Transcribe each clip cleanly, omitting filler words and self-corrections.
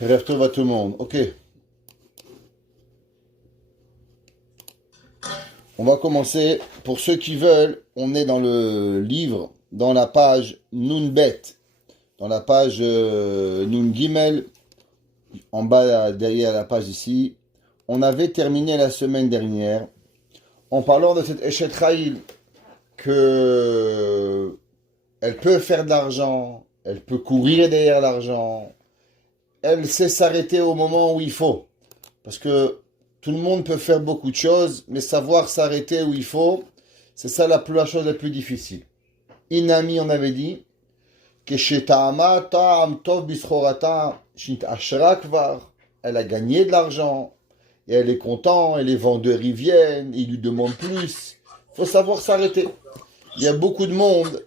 Erev Tov à tout le monde. Ok, on va commencer. Pour ceux qui veulent, on est dans le livre, dans la page Nun Bet, dans la page Nun Gimel, en bas derrière la page ici. On avait terminé la semaine dernière en parlant de cette Eshet Chayil que elle peut faire de l'argent, elle peut courir derrière l'argent, elle sait s'arrêter au moment où il faut. Parce que tout le monde peut faire beaucoup de choses, mais savoir s'arrêter où il faut, c'est ça la chose la plus difficile. Inami, on avait dit, que chez Ta'ama, Ta'am Tov Biskhorata, Shint Ashra Kvar, elle a gagné de l'argent, et elle est contente, et les vendeurs y viennent, ils lui demandent plus. Il faut savoir s'arrêter. Il y a beaucoup de monde,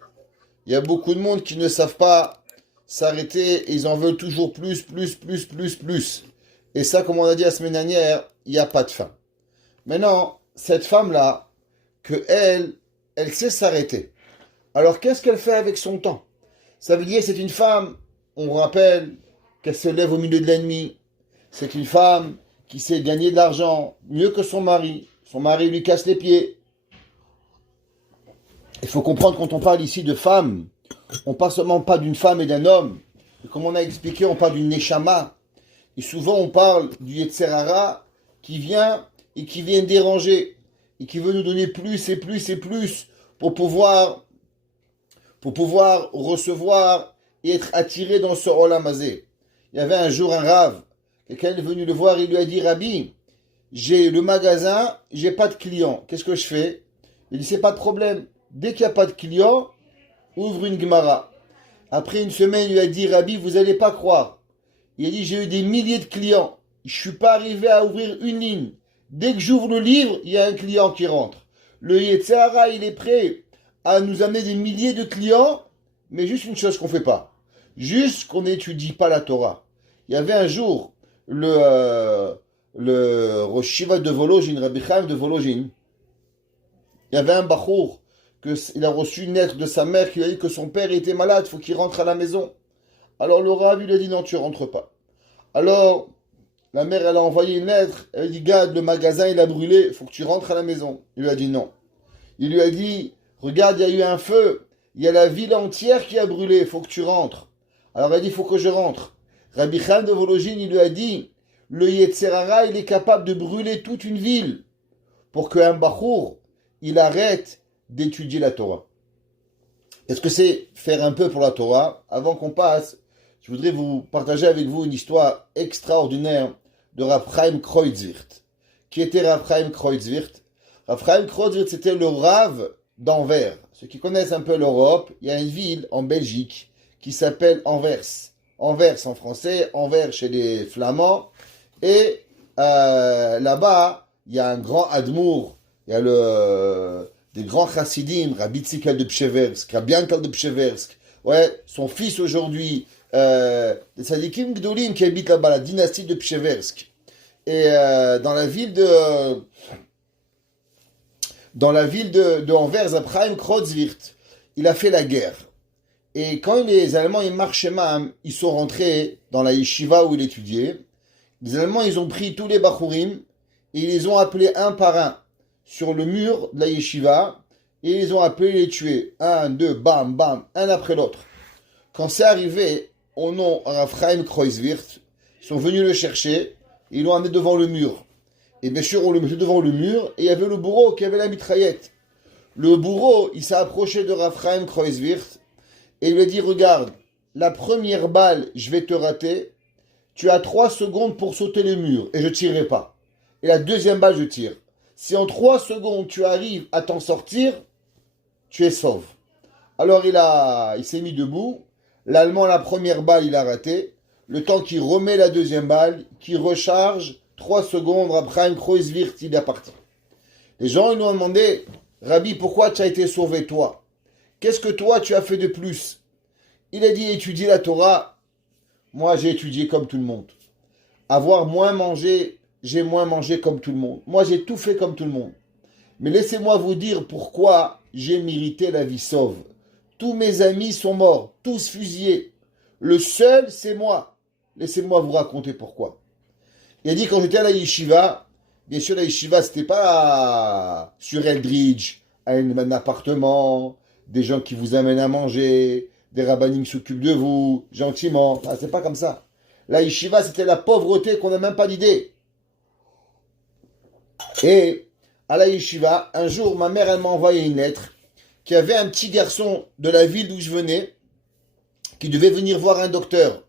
il y a beaucoup de monde qui ne savent pas s'arrêter, et ils en veulent toujours plus, plus, plus, plus, plus. Et ça, comme on a dit la semaine dernière, il n'y a pas de fin. Maintenant, cette femme-là, elle sait s'arrêter. Alors, qu'est-ce qu'elle fait avec son temps? Ça veut dire que c'est une femme, on rappelle qu'elle se lève au milieu de la nuit. C'est une femme qui sait gagner de l'argent mieux que son mari. Son mari lui casse les pieds. Il faut comprendre, quand on parle ici de femme, on parle seulement pas d'une femme et d'un homme. Et comme on a expliqué, on parle d'une neshama. Et souvent, on parle du Yetzer Hara qui vient et qui vient déranger et qui veut nous donner plus et plus et plus pour pouvoir recevoir et être attiré dans ce Olam Hazé. Il y avait un jour un rave, quelqu'un est venu le voir, il lui a dit: Rabbi, j'ai le magasin, j'ai pas de clients, qu'est-ce que je fais? Il dit: c'est pas de problème, dès qu'il n'y a pas de clients, ouvre une Gemara. Après une semaine, il lui a dit: Rabbi, vous allez pas croire. Il a dit: j'ai eu des milliers de clients, je suis pas arrivé à ouvrir une ligne. Dès que j'ouvre le livre, il y a un client qui rentre. Le Yetzer Hara, il est prêt à nous amener des milliers de clients, mais juste une chose qu'on fait pas. Juste qu'on n'étudie pas la Torah. Il y avait un jour le Rosh Shiva de Volojin, Rabbi Chaim de Volojin. Il y avait un bachour il a reçu une lettre de sa mère qui lui a dit que son père était malade, il faut qu'il rentre à la maison. Alors le Rav lui a dit: non, tu rentres pas. Alors la mère, elle a envoyé une lettre, elle a dit: Gade, le magasin il a brûlé, il faut que tu rentres à la maison. Il lui a dit non. Il lui a dit: regarde, il y a eu un feu, il y a la ville entière qui a brûlé, il faut que tu rentres. Alors elle a dit: il faut que je rentre. Rabbi Chaim de Volojin, il lui a dit: le Yetzer Hara, il est capable de brûler toute une ville pour qu'un bachour, il arrête d'étudier la Torah. Est-ce que c'est faire un peu pour la Torah? Avant qu'on passe, je voudrais vous partager avec vous une histoire extraordinaire de Rav Chaim Kreuzwirth. Qui était Rav Chaim Kreuzwirth? Rav Chaim Kreuzwirth, c'était le Rav d'Anvers. Ceux qui connaissent un peu l'Europe, il y a une ville en Belgique qui s'appelle Anvers. Anvers en français, Anvers chez les Flamands. Et là-bas, il y a un grand Admour, il y a des grands chassidim, Rabbi Tzikal de Pcheversk, Rabbi Yankal de Pcheversk. Ouais, son fils aujourd'hui, des Sadikim Gdolim qui habitent là-bas, la dynastie de Pcheversk. Et dans la ville de Anvers, Abraham Kreuzwirth, il a fait la guerre. Et quand les Allemands ils marchaient même, ils sont rentrés dans la yeshiva où il étudiait. Les Allemands, ils ont pris tous les bachourim et ils les ont appelés un par un sur le mur de la yeshiva et ils ont appelé les tuer. Un, deux, bam, bam, un après l'autre. Quand c'est arrivé au nom de Rav Chaim Kreuzwirth, ils sont venus le chercher, ils l'ont amené devant le mur. Et bien sûr, on le mettait devant le mur et il y avait le bourreau qui avait la mitraillette. Le bourreau, il s'est approché de Rav Chaim Kreuzwirth et il lui a dit: regarde, la première balle, je vais te rater. Tu as 3 secondes pour sauter le mur et je tirerai pas. Et la deuxième balle, je tire. Si en 3 secondes tu arrives à t'en sortir, tu es sauve. Alors il s'est mis debout. L'Allemand, la première balle, il a raté. Le temps qu'il remet la deuxième balle, qu'il recharge, 3 secondes, Abraham Kreuzwirth, il est parti. Les gens, ils nous ont demandé: Rabbi, pourquoi tu as été sauvé toi? Qu'est-ce que toi tu as fait de plus? Il a dit: étudier la Torah. Moi, j'ai étudié comme tout le monde. Avoir moins mangé, j'ai moins mangé comme tout le monde. Moi, j'ai tout fait comme tout le monde. Mais laissez-moi vous dire pourquoi j'ai mérité la vie sauve. Tous mes amis sont morts, tous fusillés. Le seul, c'est moi. Laissez-moi vous raconter pourquoi. Il a dit, quand j'étais à la yeshiva, bien sûr, la yeshiva, c'était pas sur Eldridge, un appartement, des gens qui vous amènent à manger, des rabbinim qui s'occupent de vous, gentiment. Ah, c'est pas comme ça. La yeshiva, c'était la pauvreté qu'on n'a même pas d'idée. Et à la yeshiva, un jour, ma mère, elle m'a envoyé une lettre qui avait un petit garçon de la ville d'où je venais qui devait venir voir un docteur.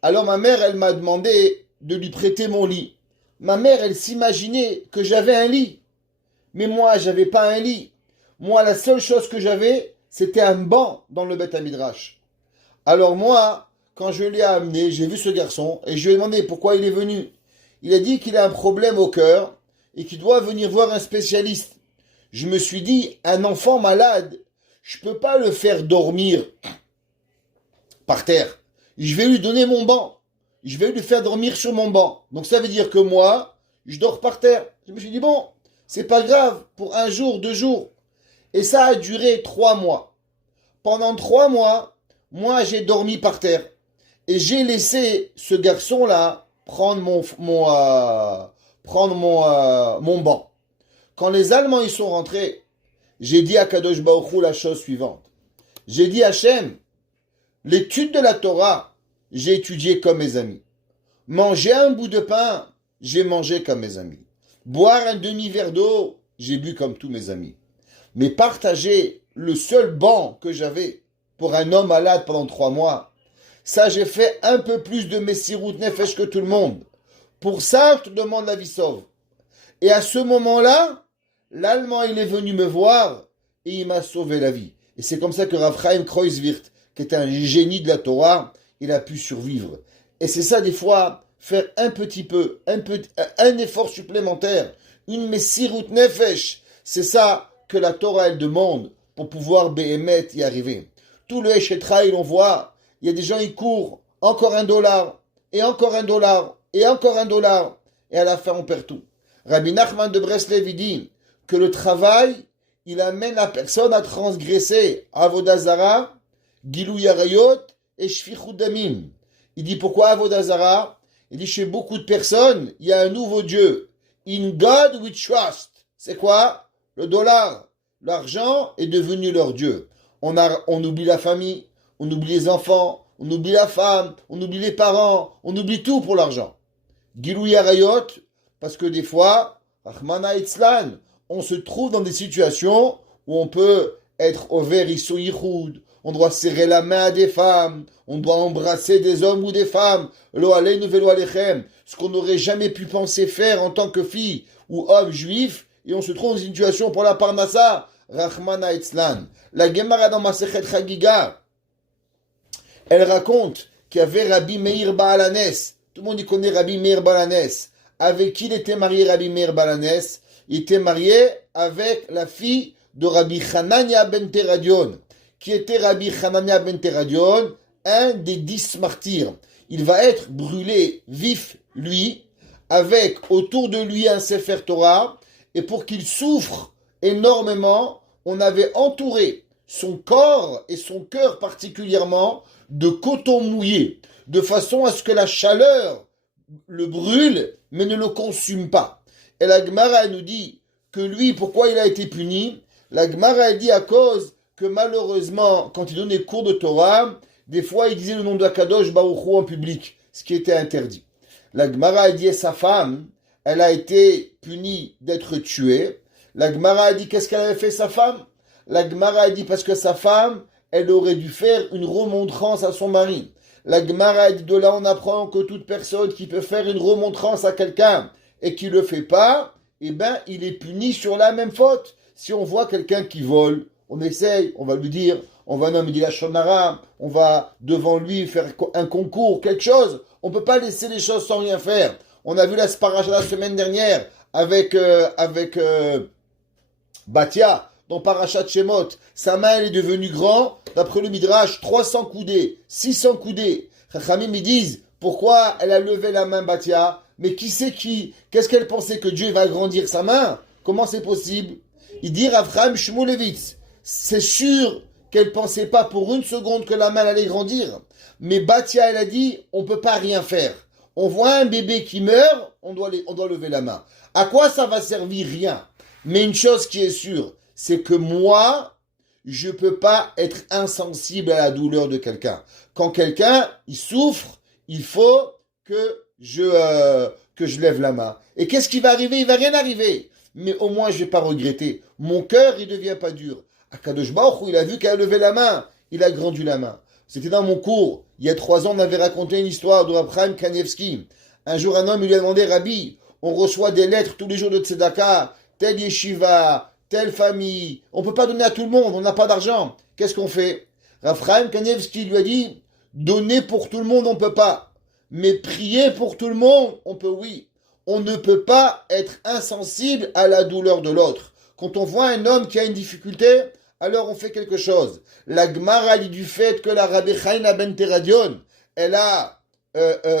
Alors ma mère, elle m'a demandé de lui prêter mon lit. Ma mère, elle s'imaginait que j'avais un lit. Mais moi, j'avais pas un lit. Moi, la seule chose que j'avais, c'était un banc dans le Beth Midrash. Alors moi, quand je l'ai amené, j'ai vu ce garçon et je lui ai demandé pourquoi il est venu. Il a dit qu'il a un problème au cœur et qu'il doit venir voir un spécialiste. Je me suis dit, un enfant malade, je peux pas le faire dormir par terre. Je vais lui donner mon banc. Je vais lui faire dormir sur mon banc. Donc ça veut dire que moi, je dors par terre. Je me suis dit, bon, c'est pas grave, pour un jour, 2 jours. Et ça a duré 3 mois. Pendant 3 mois, moi, j'ai dormi par terre. Et j'ai laissé ce garçon-là prendre mon banc. Quand les Allemands y sont rentrés, j'ai dit à Kadosh Baruch Hu la chose suivante. J'ai dit à Hachem, l'étude de la Torah, j'ai étudié comme mes amis. Manger un bout de pain, j'ai mangé comme mes amis. Boire un demi-verre d'eau, j'ai bu comme tous mes amis. Mais partager le seul banc que j'avais pour un homme malade pendant 3 mois, ça j'ai fait un peu plus de Messirut Nefesh que tout le monde. Pour ça, je te demande la vie sauve. Et à ce moment-là, l'Allemand, il est venu me voir et il m'a sauvé la vie. Et c'est comme ça que Rav Chaim Kreuzwirth, qui était un génie de la Torah, il a pu survivre. Et c'est ça, des fois, faire un petit peu, un effort supplémentaire, une Messirut Nefesh. C'est ça que la Torah, elle demande pour pouvoir Behemet y arriver. Tout le Eshetraïl, on voit, il y a des gens, ils courent, encore $1, et encore $1, et encore $1, et à la fin, on perd tout. Rabbi Nachman de Breslev, il dit que le travail, il amène la personne à transgresser Avodah Zara, Gilou Yarayot et Shfichut Damim. Il dit pourquoi Avodah Zara? Il dit chez beaucoup de personnes, il y a un nouveau Dieu. In God we trust. C'est quoi? Le dollar. L'argent est devenu leur Dieu. On oublie la famille, on oublie les enfants, on oublie la femme, on oublie les parents, on oublie tout pour l'argent. Gilou Yarayot, parce que des fois, Rahmana Itzlan, on se trouve dans des situations où on peut être au Issou Yichud, on doit serrer la main à des femmes, on doit embrasser des hommes ou des femmes, Lo Aleinu Velo Alechem, ce qu'on n'aurait jamais pu penser faire en tant que fille ou homme juif, et on se trouve dans une situation pour la Parnassa, Rahmana Itzlan. La Gemara dans Masechet Chagiga, elle raconte qu'il y avait Rabbi Meir Baalanes, tout le monde y connaît Rabbi Meir Baalanes. Avec qui il était marié Rabbi Meir Baalanes? Il était marié avec la fille de Rabbi Hanania ben Teradion, qui était Rabbi Hanania ben Teradion, un des 10 martyrs. Il va être brûlé vif, lui, avec autour de lui un Sefer Torah, et pour qu'il souffre énormément, on avait entouré son corps et son cœur particulièrement de coton mouillé, de façon à ce que la chaleur le brûle, mais ne le consume pas. Et la Gemara nous dit que lui, pourquoi il a été puni? La Gemara dit à cause que malheureusement, quand il donnait cours de Torah, des fois il disait le nom de Kadosh Baruch Hu en public, ce qui était interdit. La Gemara dit à sa femme, elle a été punie d'être tuée. La Gemara a dit qu'est-ce qu'elle avait fait sa femme? La Gemara a dit parce que sa femme, elle aurait dû faire une remontrance à son mari. La Gemara dit de là on apprend que toute personne qui peut faire une remontrance à quelqu'un et qui le fait pas, eh ben il est puni sur la même faute. Si on voit quelqu'un qui vole, on essaye, on va lui dire, on va nommer la Shonara, on va devant lui faire un concours, quelque chose. On peut pas laisser les choses sans rien faire. On a vu la sparacha la semaine dernière avec Batia dans Parashat Shemot. Sa main elle est devenue grande. D'après le Midrash, 300 coudées, 600 coudées. Chachamim ils disent, pourquoi elle a levé la main Batia? Mais qui c'est qui? Qu'est-ce qu'elle pensait que Dieu va agrandir sa main? Comment c'est possible? Il dit Rav Chaim Shmulevitz, c'est sûr qu'elle pensait pas pour une seconde que la main allait grandir. Mais Batia, elle a dit, on peut pas rien faire. On voit un bébé qui meurt, on doit lever la main. À quoi ça va servir? Rien. Mais une chose qui est sûre, c'est que moi, je peux pas être insensible à la douleur de quelqu'un. Quand quelqu'un, il souffre, il faut que je lève la main. Et qu'est-ce qui va arriver? Il va rien arriver. Mais au moins, je vais pas regretter. Mon cœur, il devient pas dur. Akadosh Baruch Hu, il a vu qu'elle a levé la main. Il a grandi la main. C'était dans mon cours. Il y a 3 ans, on avait raconté une histoire de Abraham Kanievski. Un jour, un homme lui a demandé, Rabbi, on reçoit des lettres tous les jours de Tzedaka, telle yeshiva, telle famille. On peut pas donner à tout le monde, on n'a pas d'argent. Qu'est-ce qu'on fait? Abraham Kanievski lui a dit, donner pour tout le monde, on peut pas. Mais prier pour tout le monde, on peut, oui. On ne peut pas être insensible à la douleur de l'autre. Quand on voit un homme qui a une difficulté, alors on fait quelque chose. La Gemara dit du fait que la Rabbi Chaina ben Teradion, elle a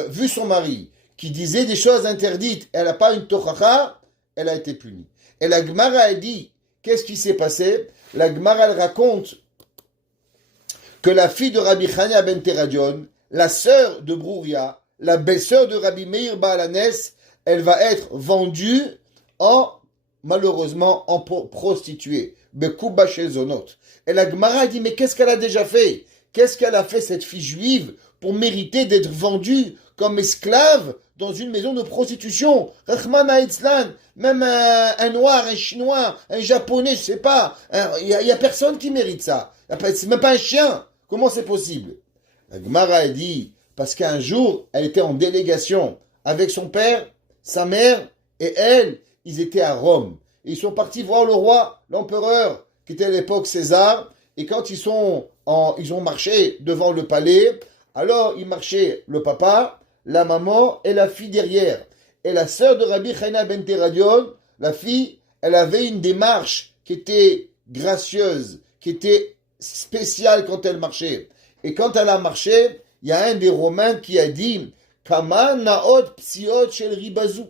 vu son mari qui disait des choses interdites, elle n'a pas une tochacha, elle a été punie. Et la Gemara a dit, qu'est-ce qui s'est passé? La Gemara elle raconte que la fille de Rabbi Chaina ben Teradion, la sœur de Brouria, la belle-sœur de Rabbi Meir Baalanes, elle va être vendue malheureusement en prostituée. Bekouba chez Zonot. Et la Gemara dit, mais qu'est-ce qu'elle a déjà fait? Qu'est-ce qu'elle a fait, cette fille juive, pour mériter d'être vendue comme esclave dans une maison de prostitution? Rahman Haitzlan, même un noir, un chinois, un japonais, je sais pas. Il y a personne qui mérite ça. C'est même pas un chien. Comment c'est possible? La Gemara a dit, parce qu'un jour, elle était en délégation avec son père, sa mère et elle, ils étaient à Rome. Et ils sont partis voir le roi, l'empereur, qui était à l'époque César. Et quand ils ont marché devant le palais, alors ils marchaient le papa, la maman et la fille derrière. Et la sœur de Rabbi Chaina ben Teradion, la fille, elle avait une démarche qui était gracieuse, qui était spéciale quand elle marchait. Et quand elle a marché, il y a un des Romains qui a dit Kama naot psiot shel ribazou.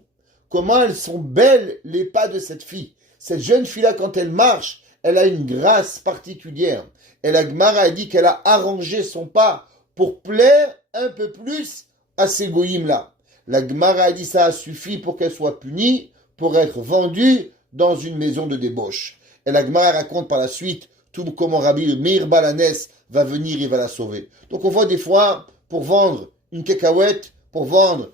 Comment elles sont belles les pas de cette fille. Cette jeune fille-là, quand elle marche, elle a une grâce particulière. Et la Gemara a dit qu'elle a arrangé son pas pour plaire un peu plus à ces goïms-là. La Gemara a dit ça a suffi pour qu'elle soit punie, pour être vendue dans une maison de débauche. Et la Gemara raconte par la suite tout comment Rabbi Meir Baalanes va venir et va la sauver. Donc on voit des fois, pour vendre une cacahuète, pour vendre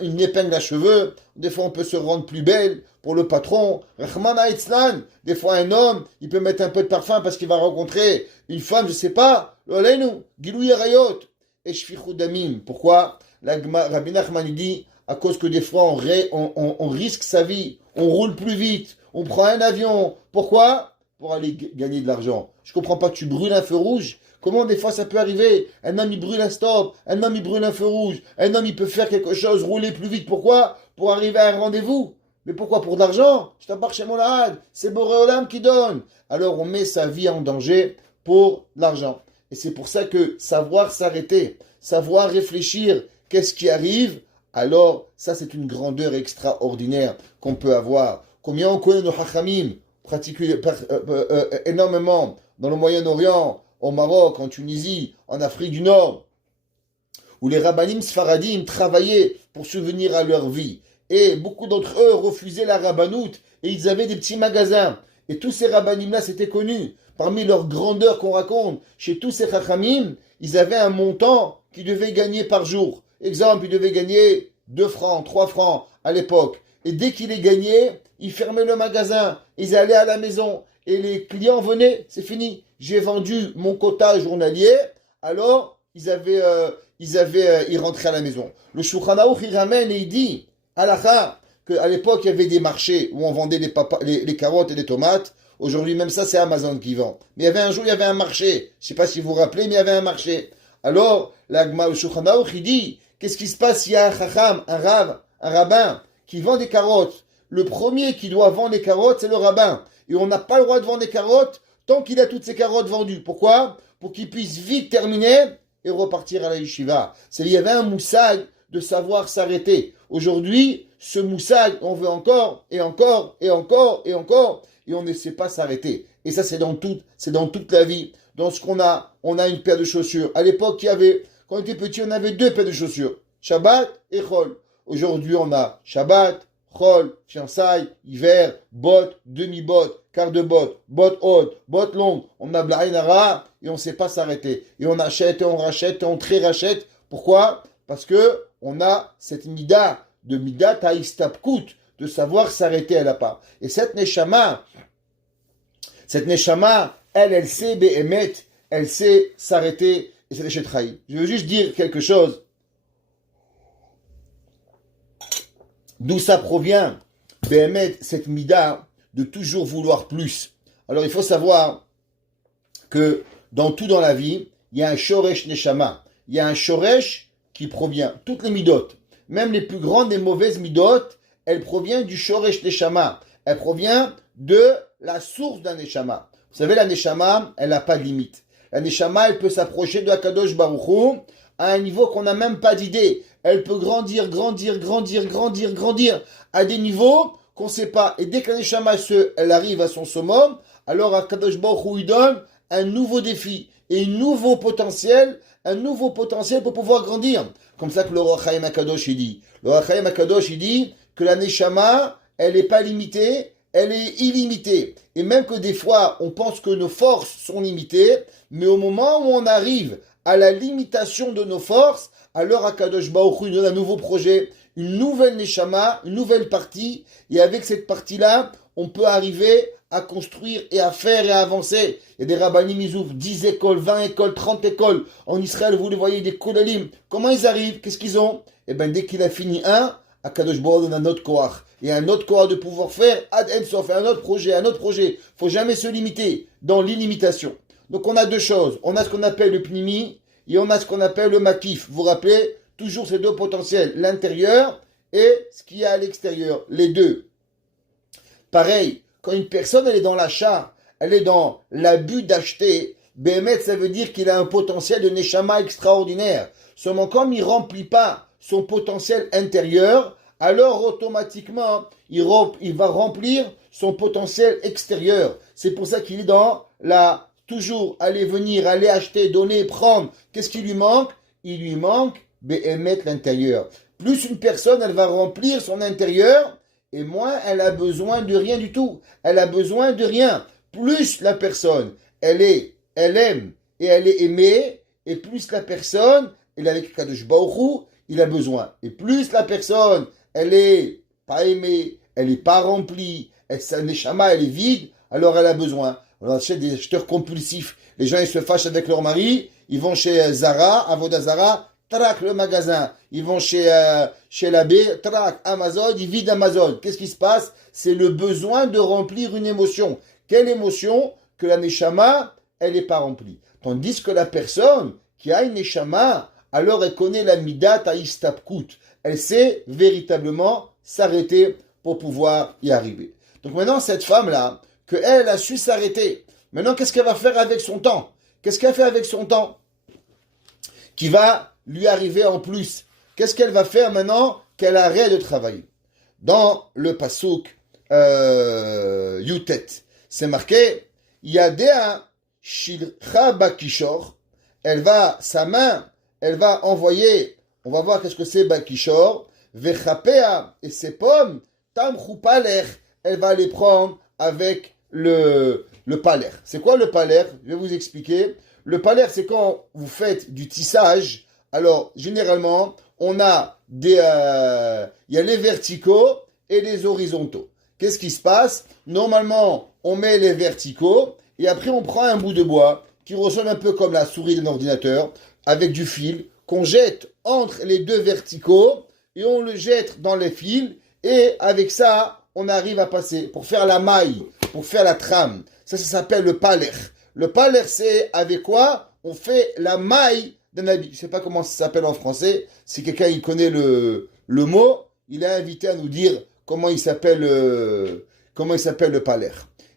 une épingle à cheveux, des fois on peut se rendre plus belle pour le patron. Rahman Haitzlan, des fois un homme, il peut mettre un peu de parfum parce qu'il va rencontrer une femme, je sais pas, l'olenu, Gilou Yarayot, et Shfichou Damim. Pourquoi? Rabbi Nachman dit, à cause que des fois on risque sa vie, on roule plus vite, on prend un avion. Pourquoi? Pour aller gagner de l'argent. Je comprends pas, tu brûles un feu rouge. Comment des fois ça peut arriver? Un homme il brûle un stop, un homme il brûle un feu rouge, un homme il peut faire quelque chose, rouler plus vite. Pourquoi? Pour arriver à un rendez-vous. Mais pourquoi? Pour de l'argent? Je t'embarque chez mon lahad. C'est Boré Olam qui donne. Alors on met sa vie en danger pour l'argent. Et c'est pour ça que savoir s'arrêter, savoir réfléchir, qu'est-ce qui arrive, alors ça c'est une grandeur extraordinaire qu'on peut avoir. Combien on connaît nos hachamim, énormément dans le Moyen-Orient, au Maroc, en Tunisie, en Afrique du Nord, où les rabbanim sfaradim travaillaient pour subvenir à leur vie. Et beaucoup d'entre eux refusaient la rabbanout, et ils avaient des petits magasins. Et tous ces rabbanim-là, c'était connu. Parmi leurs grandeurs qu'on raconte, chez tous ces chachamim, ils avaient un montant qu'ils devaient gagner par jour. Exemple, ils devaient gagner 2 francs, 3 francs à l'époque. Et dès qu'ils les gagnaient, ils fermaient le magasin, ils allaient à la maison. Et les clients venaient, c'est fini. J'ai vendu mon quota journalier, alors ils rentraient à la maison. Le Shulchan Aruch, il ramène et il dit, halakha, qu'à l'époque, il y avait des marchés où on vendait les carottes et les tomates. Aujourd'hui, même ça, c'est Amazon qui vend. Mais il y avait un jour, il y avait un marché. Je ne sais pas si vous vous rappelez, mais il y avait un marché. Alors, le Shulchan Aruch, il dit, qu'est-ce qui se passe s'il y a un chacham, un rabbin, qui vend des carottes? Le premier qui doit vendre les carottes, c'est le rabbin. Et on n'a pas le droit de vendre des carottes tant qu'il a toutes ces carottes vendues. Pourquoi? Pour qu'il puisse vite terminer et repartir à la yeshiva. Il y avait un moussag de savoir s'arrêter. Aujourd'hui, ce moussag, on veut encore, et encore, et encore, et encore, et on ne sait pas s'arrêter. Et ça, c'est dans toute la vie. Dans ce qu'on a, on a une paire de chaussures. À l'époque, Quand on était petit, on avait deux paires de chaussures. Shabbat et Chol. Aujourd'hui, on a Shabbat, Chol, fiançailles, hiver, bottes, demi-bottes, quart de bottes, bottes hautes, bottes longues. On a Blaïnara et on ne sait pas s'arrêter. Et on achète et on rachète et on rachète. Pourquoi? Parce que on a cette mida de midat haïstapkout, de savoir s'arrêter à la part. Et cette neshama, elle sait béhémet, elle sait s'arrêter et c'est l'échec trahi. Je veux juste dire quelque chose. D'où ça provient, béhémet, cette mida de toujours vouloir plus. Alors il faut savoir que dans tout dans la vie, il y a un shoresh neshama. Il y a un shoresh qui provient, toutes les midotes, même les plus grandes et mauvaises midotes, elles proviennent du shoresh neshama. Elle provient de la source d'un neshama. Vous savez, la neshama, elle n'a pas de limite. La neshama, elle peut s'approcher de Akadosh Baruch Hu à un niveau qu'on n'a même pas d'idée. Elle peut grandir à des niveaux qu'on ne sait pas. Et dès que la neshama, elle arrive à son summum, alors Akadosh Baruch Hu lui donne un nouveau défi et un nouveau potentiel pour pouvoir grandir. Comme ça que le Roi Chaim Akadosh, il dit. Le Roi Chaim Akadosh, il dit que la neshama, elle n'est pas limitée, elle est illimitée. Et même que des fois, on pense que nos forces sont limitées, mais au moment où on arrive à la limitation de nos forces, alors Akadosh Baruch Hu donne un nouveau projet, une nouvelle neshama, une nouvelle partie, et avec cette partie-là, on peut arriver à construire et à faire et à avancer. Il y a des rabbanim, ils ouvrent 10 écoles, 20 écoles, 30 écoles. En Israël, vous les voyez, des kodalim. Comment ils arrivent? Qu'est-ce qu'ils ont? Eh bien, dès qu'il a fini un, Akadosh Baruch Hu donne un autre koach. Et un autre koach de pouvoir faire, ad ensof, un autre projet. Faut jamais se limiter dans l'illimitation. Donc, on a deux choses. On a ce qu'on appelle le pnimi et on a ce qu'on appelle le makif. Vous vous rappelez? Toujours ces deux potentiels. L'intérieur et ce qu'il y a à l'extérieur. Les deux. Pareil. Quand une personne, elle est dans l'achat, elle est dans l'abus d'acheter, Béhémet, ça veut dire qu'il a un potentiel de neshama extraordinaire. Seulement, comme il ne remplit pas son potentiel intérieur, alors automatiquement, il va remplir son potentiel extérieur. C'est pour ça qu'il est dans la toujours aller venir, aller acheter, donner, prendre. Qu'est-ce qui lui manque? Il lui manque Béhémet l'intérieur. Plus une personne, elle va remplir son intérieur, et moins elle a besoin de rien du tout. Elle a besoin de rien. Plus la personne, elle aime et elle est aimée, et plus la personne, elle est avec Kadosh Baruch Hu, il a besoin. Et plus la personne, elle est pas aimée, elle est pas remplie, sa neshama, elle est vide, alors elle a besoin. On achète des acheteurs compulsifs. Les gens, ils se fâchent avec leur mari, ils vont chez Zara, Avoda Zara, trac, le magasin. Ils vont chez l'abbé, trac, Amazon, ils vident Amazon. Qu'est-ce qui se passe? C'est le besoin de remplir une émotion. Quelle émotion? Que la neshama, elle n'est pas remplie. Tandis que la personne qui a une neshama, alors elle connaît la midat haïstapkout. Elle sait véritablement s'arrêter pour pouvoir y arriver. Donc maintenant, cette femme-là, qu'elle a su s'arrêter, maintenant, qu'est-ce qu'elle va faire avec son temps? Qu'est-ce qu'elle fait avec son temps qui va lui arriver en plus? Qu'est-ce qu'elle va faire maintenant qu'elle arrête de travailler? Dans le pasuk Yutet, c'est marqué Yadea Shilcha Bakishor. Sa main, elle va envoyer, on va voir qu'est-ce que c'est Bakishor, Vechapea, et ses pommes, Tam Paler, elle va les prendre avec le paler. C'est quoi le paler? Je vais vous expliquer. Le paler, c'est quand vous faites du tissage. Alors, généralement, on a il y a les verticaux et les horizontaux. Qu'est-ce qui se passe? Normalement, on met les verticaux et après, on prend un bout de bois qui ressemble un peu comme la souris d'un ordinateur avec du fil qu'on jette entre les deux verticaux et on le jette dans les fils et avec ça, on arrive à passer pour faire la maille, pour faire la trame. Ça s'appelle le paler. Le paler, c'est avec quoi on fait la maille d'un habit. Je ne sais pas comment ça s'appelle en français. Si quelqu'un il connaît le mot, il est invité à nous dire comment il s'appelle le paler.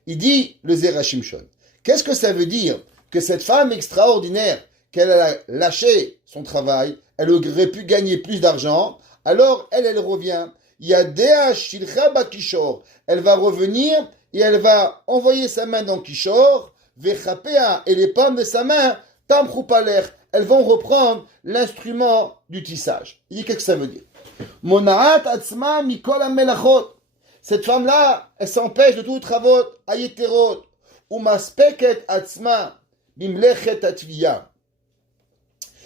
Il dit le Zera Shimshon. Qu'est-ce que ça veut dire? Que cette femme extraordinaire, qu'elle a lâché son travail, elle aurait pu gagner plus d'argent, alors elle revient. Il y a Dea Shilcha Bakishor. Elle va revenir et elle va envoyer sa main dans Kishor, Vechapea, et les pommes de sa main, Tamchou paler, elles vont reprendre l'instrument du tissage. Il dit qu'est-ce que ça veut dire? Monaat atzma mikol melachot. Cette femme-là, elle s'empêche de tous les travaux, ayeterot, ou maspeket atzma bimlechet atviya.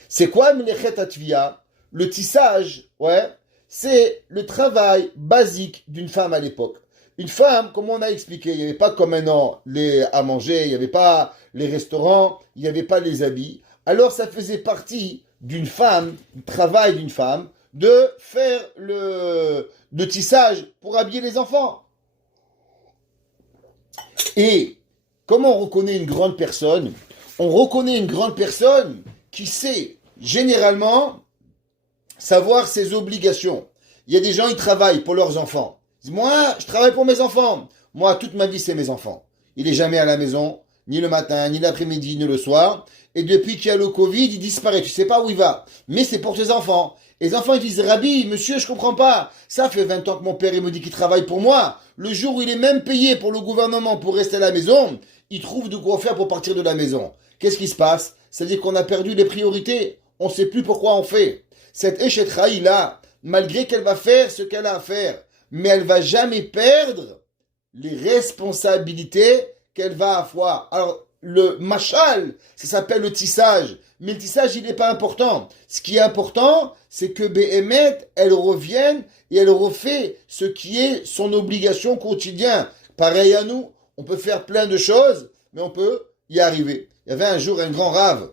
C'est quoi mlechet atviya? Le tissage, ouais, c'est le travail basique d'une femme à l'époque. Une femme, comme on a expliqué, il n'y avait pas comme maintenant à manger, il n'y avait pas les restaurants, il n'y avait pas les habits. Alors ça faisait partie d'une femme, du travail d'une femme, de faire le tissage pour habiller les enfants. Et comment on reconnaît une grande personne? On reconnaît une grande personne qui sait généralement savoir ses obligations. Il y a des gens qui travaillent pour leurs enfants. Ils disent, moi, je travaille pour mes enfants. Moi, toute ma vie, c'est mes enfants. Il n'est jamais à la maison, ni le matin, ni l'après-midi, ni le soir. Et depuis qu'il y a le Covid, il disparaît. Tu sais pas où il va. Mais c'est pour tes enfants. Et les enfants, ils disent, Rabbi, monsieur, je comprends pas. Ça fait 20 ans que mon père, il me dit qu'il travaille pour moi. Le jour où il est même payé pour le gouvernement pour rester à la maison, il trouve de quoi faire pour partir de la maison. Qu'est-ce qui se passe? C'est-à-dire qu'on a perdu les priorités. On ne sait plus pourquoi on fait. Cette Eshet là, malgré qu'elle va faire ce qu'elle a à faire, mais elle va jamais perdre les responsabilités qu'elle va avoir. Alors, le machal, ça s'appelle le tissage. Mais le tissage, il n'est pas important. Ce qui est important, c'est que Béhémet, elle revienne et elle refait ce qui est son obligation quotidienne. Pareil à nous, on peut faire plein de choses, mais on peut y arriver. Il y avait un jour un grand rave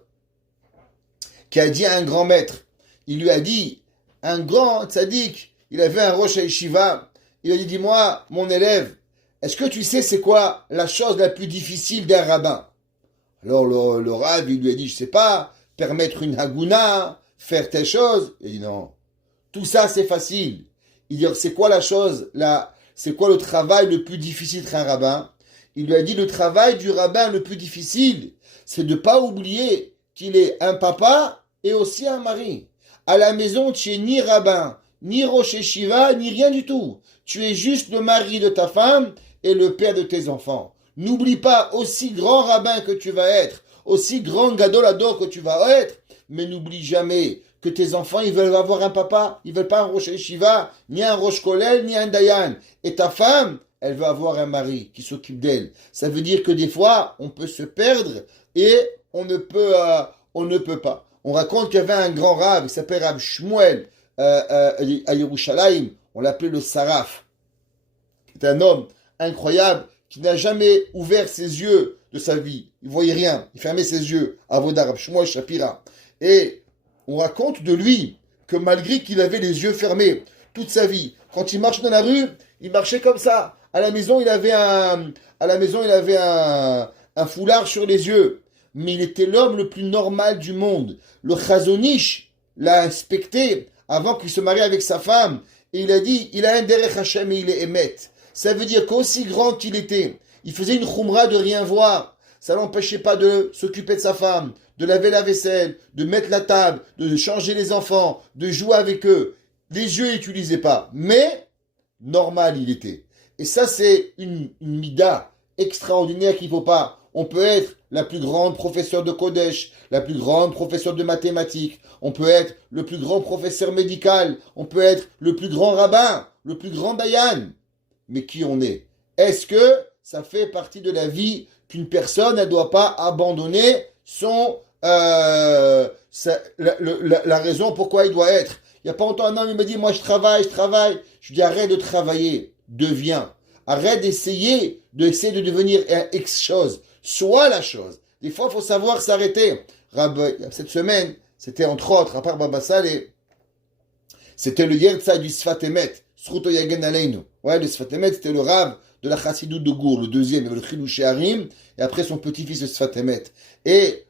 qui a dit à un grand maître, il lui a dit, un grand tzaddik, il avait un rosh yeshiva, il lui a dit, dis-moi, mon élève, est-ce que tu sais c'est quoi la chose la plus difficile d'un rabbin? Alors le rav, il lui a dit, je sais pas, permettre une haguna, faire telle chose. Il dit non, tout ça c'est facile. Il dit, c'est quoi la chose, c'est quoi le travail le plus difficile d'être un rabbin? Il lui a dit, le travail du rabbin le plus difficile, c'est de ne pas oublier qu'il est un papa et aussi un mari. À la maison, tu es ni rabbin, ni rosh yeshiva, ni rien du tout. Tu es juste le mari de ta femme et le père de tes enfants. N'oublie pas, aussi grand rabbin que tu vas être, aussi grand gadolado que tu vas être, mais n'oublie jamais que tes enfants, ils veulent avoir un papa, ils veulent pas un rosh yeshiva, ni un rosh kollel, ni un dayan. Et ta femme, elle veut avoir un mari qui s'occupe d'elle. Ça veut dire que des fois, on peut se perdre et on ne peut pas. On raconte qu'il y avait un grand rab, il s'appelle Rab Shmuel à Yerushalayim, on l'appelait le Saraf. C'est un homme incroyable qui n'a jamais ouvert ses yeux de sa vie. Il voyait rien, il fermait ses yeux. Avoda Rab Shmuel Shapira. Et on raconte de lui que malgré qu'il avait les yeux fermés toute sa vie, quand il marchait dans la rue, il marchait comme ça. À la maison, il avait un foulard sur les yeux. Mais il était l'homme le plus normal du monde. Le Chazonish l'a inspecté avant qu'il se marie avec sa femme. Et il a dit, il a un derech Hashem et il est émet. Ça veut dire qu'aussi grand qu'il était, il faisait une khumra de rien voir. Ça l'empêchait pas de s'occuper de sa femme, de laver la vaisselle, de mettre la table, de changer les enfants, de jouer avec eux. Les yeux, il n'utilisait pas. Mais, normal il était. Et ça, c'est une mida extraordinaire qu'il ne faut pas. On peut être la plus grande professeure de Kodesh, la plus grande professeure de mathématiques, on peut être le plus grand professeur médical, on peut être le plus grand rabbin, le plus grand dayan. Mais qui on est? Est-ce que ça fait partie de la vie qu'une personne ne doit pas abandonner la raison pourquoi il doit être? Il n'y a pas longtemps, un homme il me dit, moi je travaille. Je dis, arrête de travailler, deviens. Arrête d'essayer de devenir X chose. Sois la chose. Des fois, il faut savoir s'arrêter. Cette semaine, c'était entre autres, à part Baba Saleh, c'était le Yertza du Sfat Emet. Sruto Yagen Aleinu. Ouais, le Sfat Emet, c'était le Rab de la Chassidut de Gour, le deuxième, il y avait le Chidouché Harim, et après son petit-fils, le Sfat Emet. Et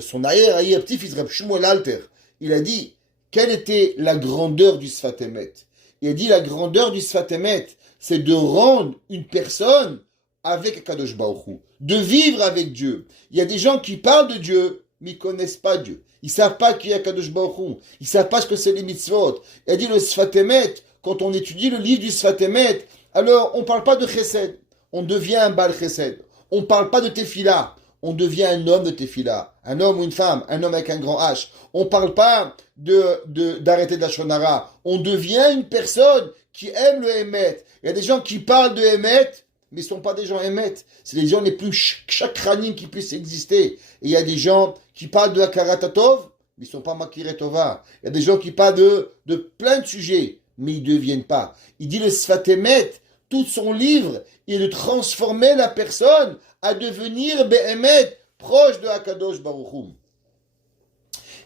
son arrière petit-fils, Rab Shmuel Alter, il a dit, quelle était la grandeur du Sfat Emet? Il a dit, la grandeur du Sfat Emet, c'est de rendre une personne avec Kadosh Baruch Hu, de vivre avec Dieu. Il y a des gens qui parlent de Dieu, mais ils ne connaissent pas Dieu. Ils ne savent pas qui est Kadosh Baruch Hu. Ils ne savent pas ce que c'est les mitzvot. Il a dit le Sfat Emet, quand on étudie le livre du Sfat Emet, alors on ne parle pas de Chesed, on devient un Baal Chesed. On ne parle pas de Tefila, on devient un homme de Tefila. un homme ou une femme, un homme avec un grand H. On ne parle pas d'arrêter de la shonara. On devient une personne qui aime le Hémet. Il y a des gens qui parlent de Hémet, mais ce ne sont pas des gens Hémet. C'est les gens les plus chakranim qui puissent exister. Et il y a des gens qui parlent de Hakarat-Tov, mais ils ne sont pas Makirei Tova. Il y a des gens qui parlent de plein de sujets, mais ils ne deviennent pas. Il dit le Sfat Emet, tout son livre, est de transformer la personne à devenir Be'emet, proche de Hakadosh Baruch Hu.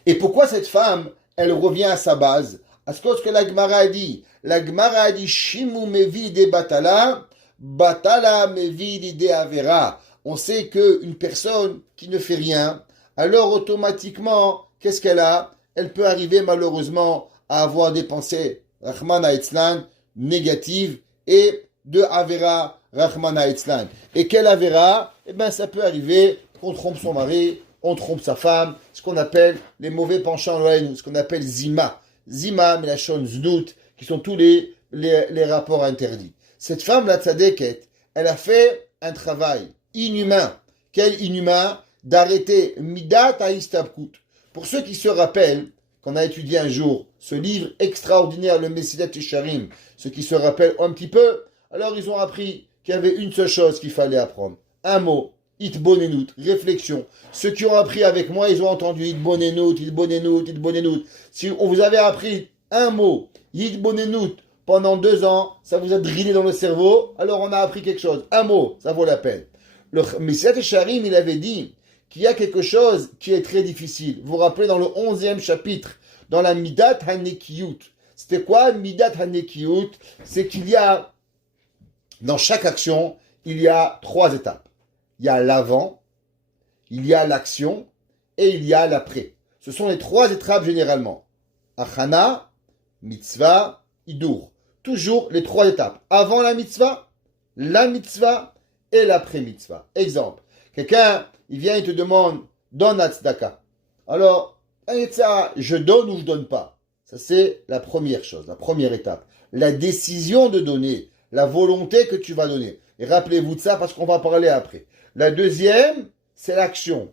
Et pourquoi cette femme, elle revient à sa base? À ce que la Gemara a dit. La Gemara a dit Shimu mevi de batala, batala mevi de avera. On sait qu'une personne qui ne fait rien, alors automatiquement, qu'est-ce qu'elle a? Elle peut arriver malheureusement à avoir des pensées Rahman Haitzlan négatives et de avera Rahman Haitzlan. Et quelle avera? Eh bien, ça peut arriver qu'on trompe son mari, on trompe sa femme, ce qu'on appelle les mauvais penchants, ce qu'on appelle zima. Zima, Melachon, Znout, qui sont tous les rapports interdits. Cette femme, la tzadeket, elle a fait un travail inhumain. Quel inhumain? D'arrêter Midat Haistabkut. Pour ceux qui se rappellent, qu'on a étudié un jour ce livre extraordinaire, le Messilat Yesharim, ceux qui se rappellent un petit peu, alors ils ont appris qu'il y avait une seule chose qu'il fallait apprendre. Un mot. Itbonenut, réflexion. Ceux qui ont appris avec moi, ils ont entendu Itbonenut, Itbonenut, Itbonenut. Si on vous avait appris un mot, Itbonenut, pendant 2 ans, ça vous a drillé dans le cerveau, alors on a appris quelque chose. Un mot, ça vaut la peine. Le Messilat Yesharim, il avait dit qu'il y a quelque chose qui est très difficile. Vous vous rappelez dans le 11e chapitre, dans la Midat Hanekiyut. C'était quoi Midat Hanekiyut? C'est qu'il y a, dans chaque action, il y a 3 étapes. Il y a l'avant, il y a l'action et il y a l'après. Ce sont les 3 étapes généralement. Achana, mitzvah, idur. Toujours les 3 étapes. Avant la mitzvah et l'après mitzvah. Exemple. Quelqu'un, il vient et te demande, donne la tzedaka. Alors, je donne ou je donne pas. Ça c'est la première chose, la première étape. La décision de donner, la volonté que tu vas donner. Et rappelez-vous de ça parce qu'on va parler après. La deuxième, c'est l'action.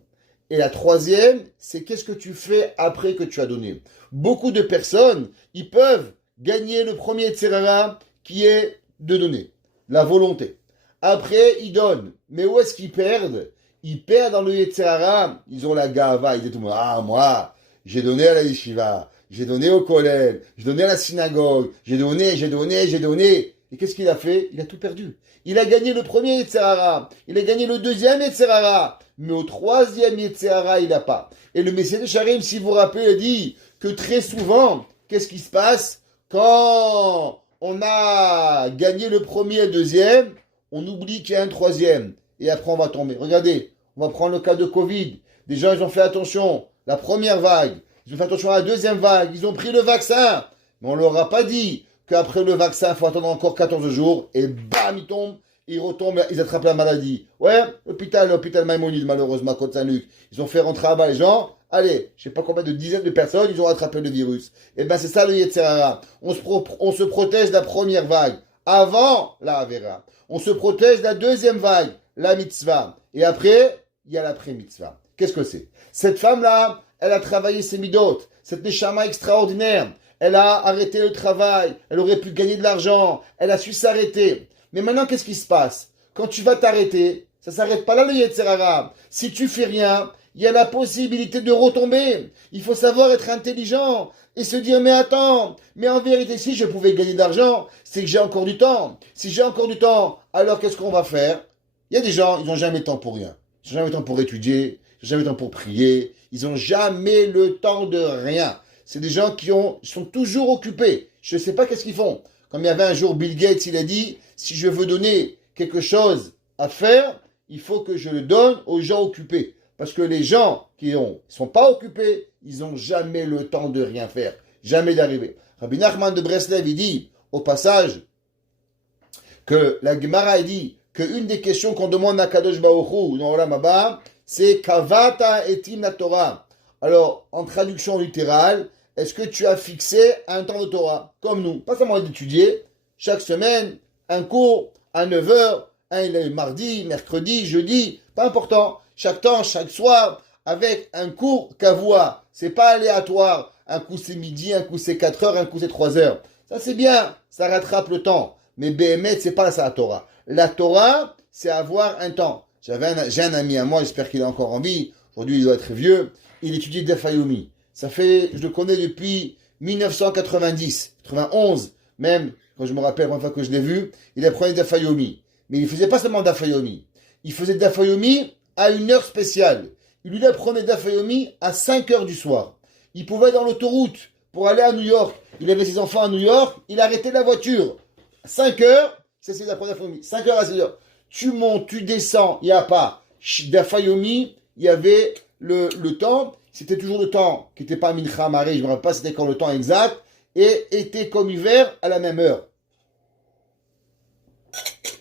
Et la troisième, c'est qu'est-ce que tu fais après que tu as donné. Beaucoup de personnes, ils peuvent gagner le premier tzerara qui est de donner. La volonté. Après, ils donnent. Mais où est-ce qu'ils perdent? Ils perdent dans le tzerara. Ils ont la gava. Ils disent tout le monde, ah, moi, j'ai donné à la yeshiva. J'ai donné au collège. J'ai donné à la synagogue. J'ai donné. Et qu'est-ce qu'il a fait? Il a tout perdu. Il a gagné le premier Yetzirara. Il a gagné le deuxième Yetzirara. Mais au 3e Yetzirara, il n'a pas. Et le Messilat Yesharim, si vous vous rappelez, dit que très souvent, qu'est-ce qui se passe? Quand on a gagné le premier et le deuxième, on oublie qu'il y a un 3e. Et après, on va tomber. Regardez, on va prendre le cas de Covid. Des gens, ils ont fait attention. La première vague. Ils ont fait attention à la deuxième vague. Ils ont pris le vaccin. Mais on ne leur a pas dit qu'après le vaccin, il faut attendre encore 14 jours, et bam, ils tombent, ils retombent, ils attrapent la maladie. Ouais, l'hôpital Maïmonide, malheureusement, Côte-Saint-Luc, ils ont fait rentrer là-bas les gens, allez, je sais pas combien de dizaines de personnes, ils ont attrapé le virus. Et ben c'est ça le Yetzirara. On se protège de la première vague, avant la Avera. On se protège de la deuxième vague, la mitzvah. Et après, il y a l'après-mitzvah. Qu'est-ce que c'est? Cette femme-là, elle a travaillé ses midot, cette neshama extraordinaire. Elle a arrêté le travail, elle aurait pu gagner de l'argent, elle a su s'arrêter. Mais maintenant, qu'est-ce qui se passe? Quand tu vas t'arrêter, ça ne s'arrête pas là le Yetzirara. Si tu fais rien, il y a la possibilité de retomber. Il faut savoir être intelligent et se dire, mais attends, mais en vérité, si je pouvais gagner de l'argent, c'est que j'ai encore du temps. Si j'ai encore du temps, alors qu'est-ce qu'on va faire? Il y a des gens, ils n'ont jamais le temps pour rien. Ils n'ont jamais le temps pour étudier, ils n'ont jamais le temps pour prier, ils n'ont jamais le temps de rien. C'est des gens qui sont toujours occupés. Je ne sais pas qu'est-ce qu'ils font. Comme il y avait un jour Bill Gates, il a dit, si je veux donner quelque chose à faire, il faut que je le donne aux gens occupés. Parce que les gens qui ne sont pas occupés, ils n'ont jamais le temps de rien faire. Jamais d'arriver. Rabbi Nachman de Breslev, il dit, au passage, que la Gemara, il dit, qu'une des questions qu'on demande à Kadosh Baruch Hu dans Olam Haba, c'est Kavata etim la Torah. Alors, en traduction littérale, est-ce que tu as fixé un temps de Torah, comme nous? Pas seulement d'étudier, chaque semaine, un cours à 9h, un mardi, mercredi, jeudi, pas important. Chaque temps, chaque soir, avec un cours kavua. C'est pas aléatoire. Un coup c'est midi, un coup c'est 4 heures, un coup c'est 3 heures. Ça c'est bien, ça rattrape le temps. Mais Béhémet, c'est pas ça la Torah. La Torah, c'est avoir un temps. J'ai un ami à moi, j'espère qu'il est encore en vie. Aujourd'hui, il doit être vieux. Il étudie Dafayomi. Je le connais depuis 1990, 91, même, quand je me rappelle la première fois que je l'ai vu, il apprenait Dafayomi. Mais il faisait pas seulement Dafayomi. Il faisait Dafayomi à une heure spéciale. Il lui apprenait Dafayomi à 5 heures du soir. Il pouvait être dans l'autoroute pour aller à New York. Il avait ses enfants à New York. Il arrêtait la voiture. 5 heures, c'est d'apprendre Dafayomi. 5 heures à 6 heures. Tu montes, tu descends. Il n'y a pas Dafayomi. Il y avait le temps. C'était toujours le temps qui n'était pas Mincha Maré. Je ne me rappelle pas c'était quand le temps exact. Et été comme hiver à la même heure.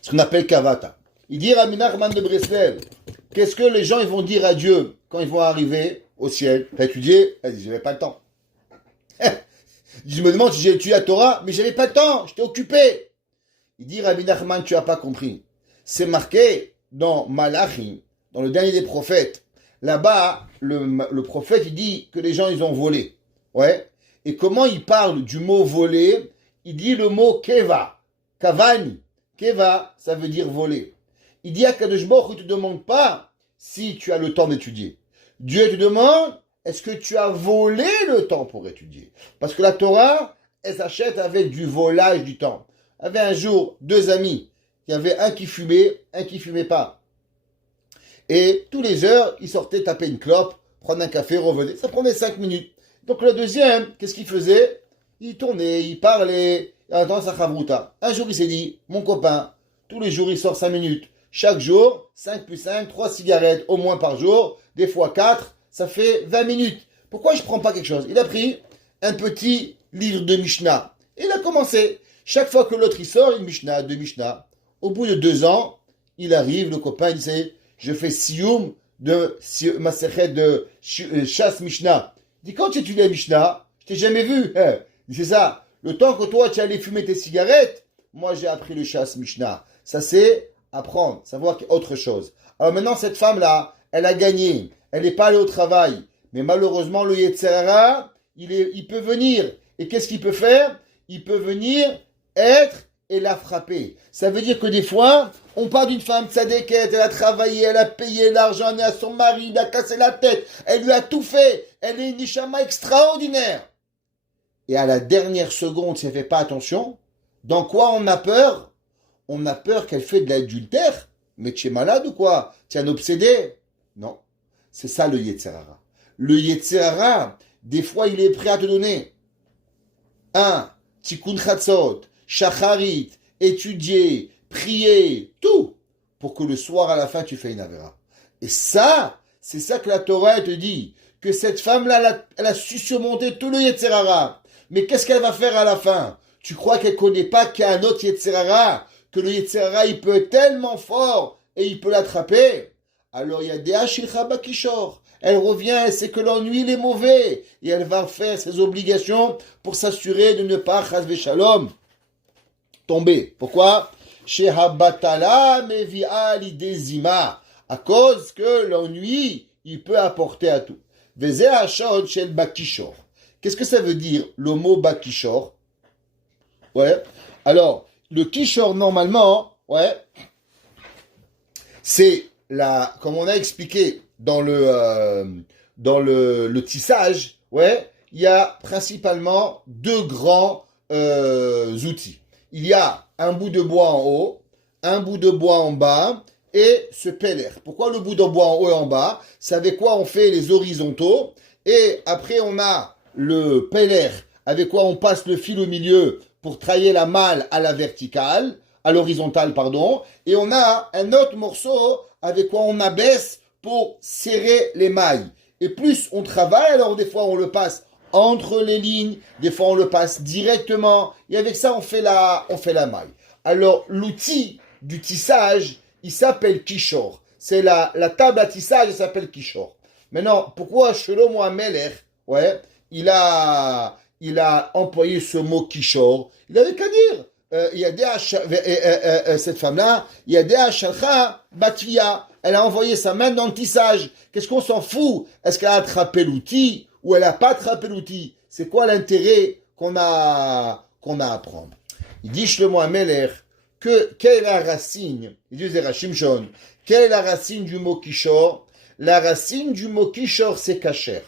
Ce qu'on appelle Kavata. Il dit Rabbi Nachman de Breslev, qu'est-ce que les gens ils vont dire à Dieu quand ils vont arriver au ciel? T'as étudié? Elle dit, j'avais pas le temps. Je me demande si j'ai étudié la Torah, mais j'avais pas le temps, j'étais occupé. Il dit Rabbi Nachman, tu as pas compris. C'est marqué dans Malachi, dans le dernier des prophètes. Là-bas, le prophète, il dit que les gens, ils ont volé. Ouais. Et comment il parle du mot voler? Il dit le mot keva. Kavani. Keva, ça veut dire voler. Il dit à Kadosh Baruch Hu, il ne te demande pas si tu as le temps d'étudier. Dieu te demande, est-ce que tu as volé le temps pour étudier? Parce que la Torah, elle s'achète avec du volage du temps. Il y avait un jour 2 amis. Il y avait un qui fumait pas. Et tous les heures, ils sortaient taper une clope, prendre un café, revenaient. Ça prenait 5 minutes. Donc le deuxième, qu'est-ce qu'il faisait? Il tournait, il parlait, dans sa chavruta. Un jour, il s'est dit, mon copain, tous les jours, il sort 5 minutes. Chaque jour, 5 plus 5, 3 cigarettes au moins par jour, des fois 4, ça fait 20 minutes. Pourquoi je ne prends pas quelque chose? Il a pris un petit livre de Mishnah. Et il a commencé. Chaque fois que l'autre il sort, une Mishnah, 2 Mishnah. Au bout de 2 ans, il arrive, le copain, il dit, je fais Siyum de Masechet de chasse Mishnah. Il dit, quand tu étudies la Mishnah, je t'ai jamais vu. C'est ça. Le temps que toi, tu allais fumer tes cigarettes, moi, j'ai appris le chasse Mishnah. Ça, c'est apprendre, savoir qu'il y a autre chose. Alors maintenant, cette femme-là, elle a gagné. Elle n'est pas allée au travail. Mais malheureusement, le Yetzer Hara, il peut venir. Et qu'est-ce qu'il peut faire? Il peut venir être et la frapper. Ça veut dire que des fois, on parle d'une femme tzadékette, elle a travaillé, elle a payé l'argent, elle a son mari, il a cassé la tête, elle lui a tout fait. Elle est une nishama extraordinaire. Et à la dernière seconde, si elle ne fait pas attention, dans quoi on a peur? On a peur qu'elle fait de l'adultère. Mais tu es malade ou quoi? Tu es un obsédé? Non. C'est ça le Yetzer Hara. Le Yetzer Hara, des fois, il est prêt à te donner un tikkun chatzot, shacharit, étudier, prier, tout, pour que le soir à la fin tu fais une avéra. Et ça, c'est ça que la Torah elle te dit, que cette femme-là, elle a su surmonter tout le Yetzer Hara. Mais qu'est-ce qu'elle va faire à la fin? Tu crois qu'elle ne connaît pas qu'il y a un autre Yetzer Hara, que le Yetzer Hara il peut être tellement fort et il peut l'attraper? Alors il y a des Hashilcha Bakishor. Elle revient, elle sait que l'ennui il est mauvais et elle va faire ses obligations pour s'assurer de ne pas, chas v'shalom, tomber. Pourquoi? Chez Habatala Mevia Lidezima. À cause que l'ennui, il peut apporter à tout. Veze Hashod Shel Bakishor. Qu'est-ce que ça veut dire le mot Bakishor? Ouais. Alors, le Kishor, normalement, ouais, c'est comme on a expliqué dans le tissage, ouais, il y a principalement 2 grands outils. Il y a un bout de bois en haut, un bout de bois en bas, et ce peler. Pourquoi le bout de bois en haut et en bas? C'est avec quoi on fait les horizontaux, et après on a le peler, avec quoi on passe le fil au milieu pour trahir la malle à la verticale, à l'horizontale, pardon, et on a un autre morceau avec quoi on abaisse pour serrer les mailles. Et plus on travaille, alors des fois on le passe entre les lignes, des fois on le passe directement, et avec ça on fait la maille. Alors l'outil du tissage, il s'appelle Kishor. C'est la table à tissage, elle s'appelle Kishor. Maintenant, pourquoi Shlomo HaMelech, ouais, il a employé ce mot Kishor? Il avait qu'à dire cette femme-là, Yadea Shalcha Batvia, elle a envoyé sa main dans le tissage. Qu'est-ce qu'on s'en fout? Est-ce qu'elle a attrapé l'outil ou elle n'a pas attrapé l'outil? C'est quoi l'intérêt qu'on a à prendre? Il dit Shlomo HaMelech que quelle est la racine? Il dit Zerachimshon, quelle est la racine du mot kishor? La racine du mot kishor, c'est kasher.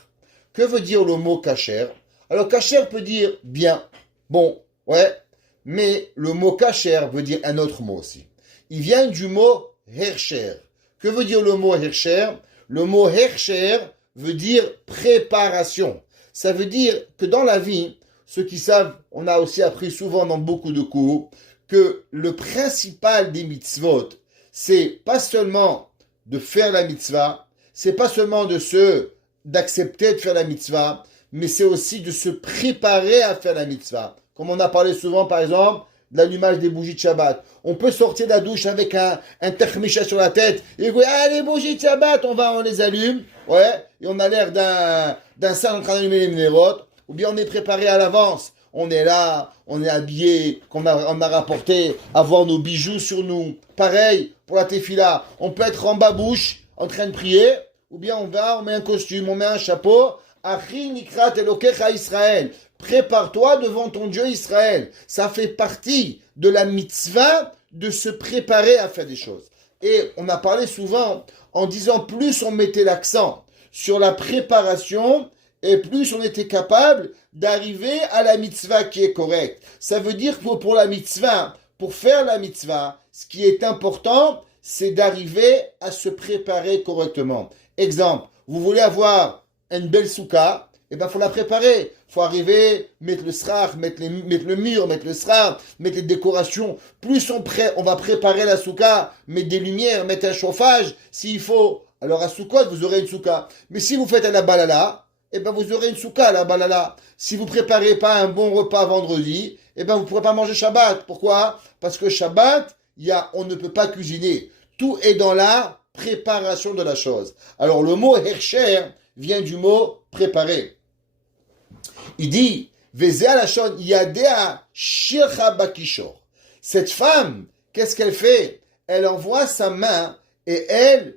Que veut dire le mot kasher? Alors kasher peut dire bien, bon, ouais, mais le mot kasher veut dire un autre mot aussi. Il vient du mot hersher. Que veut dire le mot hersher? Le mot hersher veut dire préparation. Ça veut dire que dans la vie, ceux qui savent, on a aussi appris souvent dans beaucoup de cours, que le principal des mitzvot, c'est pas seulement de faire la mitzvah, c'est pas seulement d'accepter de faire la mitzvah, mais c'est aussi de se préparer à faire la mitzvah. Comme on a parlé souvent, par exemple, de l'allumage des bougies de Shabbat. On peut sortir de la douche avec un termicha sur la tête et dire, ah, les bougies de Shabbat, on les allume, ouais, et on a l'air d'un saint en train d'allumer les minérotes, ou bien on est préparé à l'avance. On est là, on est habillé, on a rapporté, avoir nos bijoux sur nous. Pareil, pour la tefila, on peut être en babouche, en train de prier, ou bien on met un costume, on met un chapeau. Achi nikrat elokecha Israël. Prépare-toi devant ton Dieu Israël. Ça fait partie de la mitzvah de se préparer à faire des choses. Et on a parlé souvent en disant plus on mettait l'accent sur la préparation, et plus on était capable d'arriver à la mitzvah qui est correcte. Ça veut dire que pour la mitzvah, pour faire la mitzvah, ce qui est important, c'est d'arriver à se préparer correctement. Exemple, vous voulez avoir une belle souka, eh ben, faut la préparer. Faut arriver, mettre le srar, mettre le mur, mettre le srar, mettre les décorations. Plus on va préparer la souka, mettre des lumières, mettre un chauffage, s'il faut. Alors à Soukot, vous aurez une souka. Mais si vous faites à la balala, eh ben, vous aurez une souka à la balala. Si vous préparez pas un bon repas vendredi, eh ben, vous pourrez pas manger Shabbat. Pourquoi? Parce que Shabbat, on ne peut pas cuisiner. Tout est dans la préparation de la chose. Alors, le mot hersher vient du mot préparer. Il dit, Vezea lashon yadea shircha bakishor. Cette femme, qu'est-ce qu'elle fait? Elle envoie sa main et elle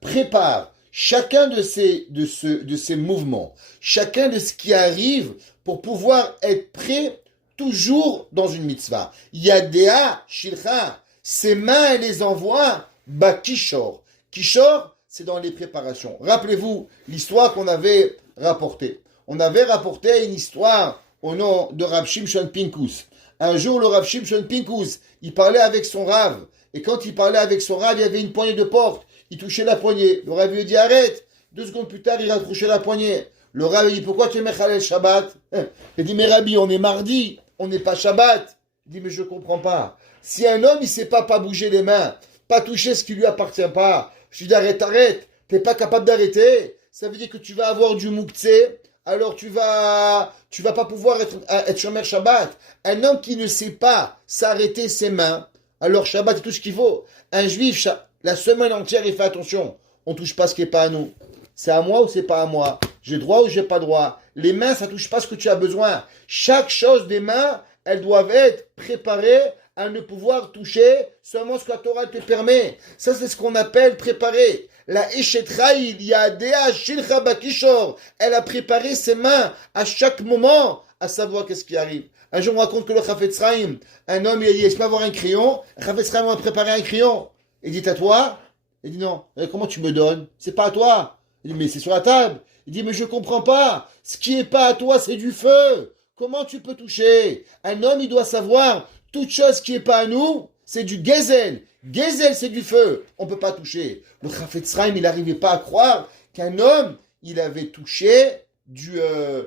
prépare chacun de ces mouvements, chacun de ce qui arrive pour pouvoir être prêt toujours dans une mitzvah. Yadea shircha. Ses mains, elle les envoie bakishor. Kishor, c'est dans les préparations. Rappelez-vous l'histoire qu'on avait rapportée. On avait rapporté une histoire au nom de Rav Shimshon Pinkus. Un jour, le Rav Shimshon Pinkus, il parlait avec son Rav. Et quand il parlait avec son Rav, il y avait une poignée de porte. Il touchait la poignée. Le Rav lui a dit, arrête. 2 secondes plus tard, il a touché la poignée. Le Rav lui a dit, pourquoi tu es Mechalel Shabbat? Il a dit, mais Rabbi, on est mardi. On n'est pas Shabbat. Il dit, mais je ne comprends pas. Si un homme, il ne sait pas bouger les mains, pas toucher ce qui lui appartient pas, je lui dis, arrête. Tu n'es pas capable d'arrêter. Ça veut dire que tu vas avoir du mouktsé. Alors tu vas pas pouvoir être Shomer Shabbat. Un homme qui ne sait pas s'arrêter ses mains, alors Shabbat est tout ce qu'il faut. Un juif, la semaine entière, il fait attention. On touche pas ce qui est pas à nous. C'est à moi ou c'est pas à moi? J'ai droit ou j'ai pas droit? Les mains, ça touche pas ce que tu as besoin. Chaque chose des mains, elles doivent être préparées à ne pouvoir toucher seulement ce que la Torah te permet. Ça, c'est ce qu'on appelle préparer. La Eshetraïl, Yadea Shilcha Bakishor, elle a préparé ses mains à chaque moment à savoir qu'est-ce qui arrive. Un jour, on raconte que le Chafetz Chaim, un homme, il a dit, est-ce que je peux avoir un crayon? Le Chafetz Chaim a préparé un crayon. Il dit, à toi? Il dit, non. Comment tu me donnes? C'est pas à toi. Il dit, mais c'est sur la table. Il dit, mais je comprends pas. Ce qui est pas à toi, c'est du feu. Comment tu peux toucher? Un homme, il doit savoir, toute chose qui est pas à nous, c'est du gezel. Gezel, c'est du feu. On ne peut pas toucher. Le Chafetz Chaim, il n'arrivait pas à croire qu'un homme, il avait touché un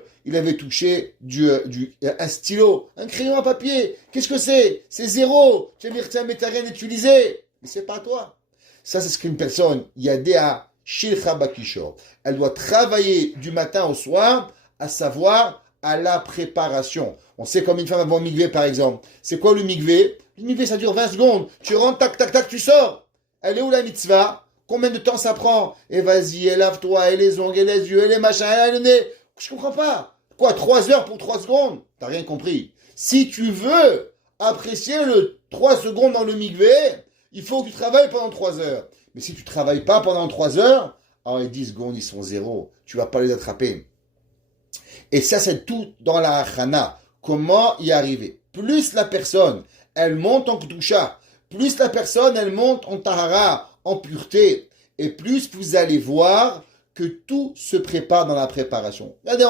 stylo, un crayon à papier. Qu'est-ce que c'est? C'est zéro. Tu as rien utilisé. Mais c'est pas toi. Ça, c'est ce qu'une personne, Yadea Shilcha Bakishor. Elle doit travailler du matin au soir, à savoir à la préparation. On sait comme une femme avant le migvé, par exemple. C'est quoi le migvé? Le migvé, ça dure 20 secondes. Tu rentres, tac, tac, tac, tu sors. Elle est où la mitzvah? Combien de temps ça prend? Et vas-y, et lave-toi, et les ongles, et les yeux, et les machins, et le nez. Je comprends pas. Quoi, 3 heures pour 3 secondes? T'as rien compris. Si tu veux apprécier le 3 secondes dans le mikvé, il faut que tu travailles pendant 3 heures. Mais si tu ne travailles pas pendant 3 heures, alors les 10 secondes, ils sont zéro. Tu ne vas pas les attraper. Et ça, c'est tout dans la hachana. Comment y arriver? Plus la personne, elle monte en kedusha, plus la personne, elle monte en tahara, en pureté, et plus vous allez voir que tout se prépare dans la préparation. Regardez,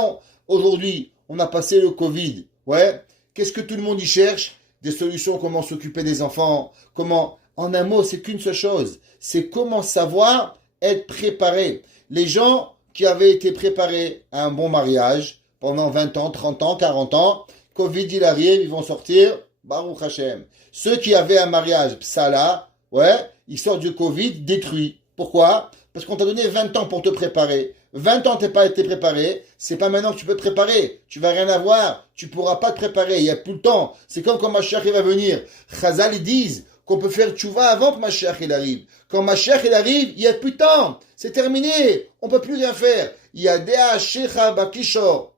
aujourd'hui, on a passé le Covid. Ouais. Qu'est-ce que tout le monde y cherche? Des solutions, comment s'occuper des enfants, comment... En un mot, c'est qu'une seule chose. C'est comment savoir être préparé. Les gens qui avaient été préparés à un bon mariage pendant 20 ans, 30 ans, 40 ans, Covid, il arrive, ils vont sortir, Baruch Hashem. Ceux qui avaient un mariage psala, ouais, ils sortent du Covid détruits. Pourquoi? Parce qu'on t'a donné 20 ans pour te préparer. 20 ans t'es pas été préparé, c'est pas maintenant que tu peux te préparer. Tu vas rien avoir, tu pourras pas te préparer, il y a plus le temps. C'est comme quand Mashiach va venir. Chazal, ils disent qu'on peut faire tchouva avant que Mashiach il arrive. Quand Mashiach il arrive, il y a plus de temps. C'est terminé, on peut plus rien faire. Il y a Dea Shecha Bakishor.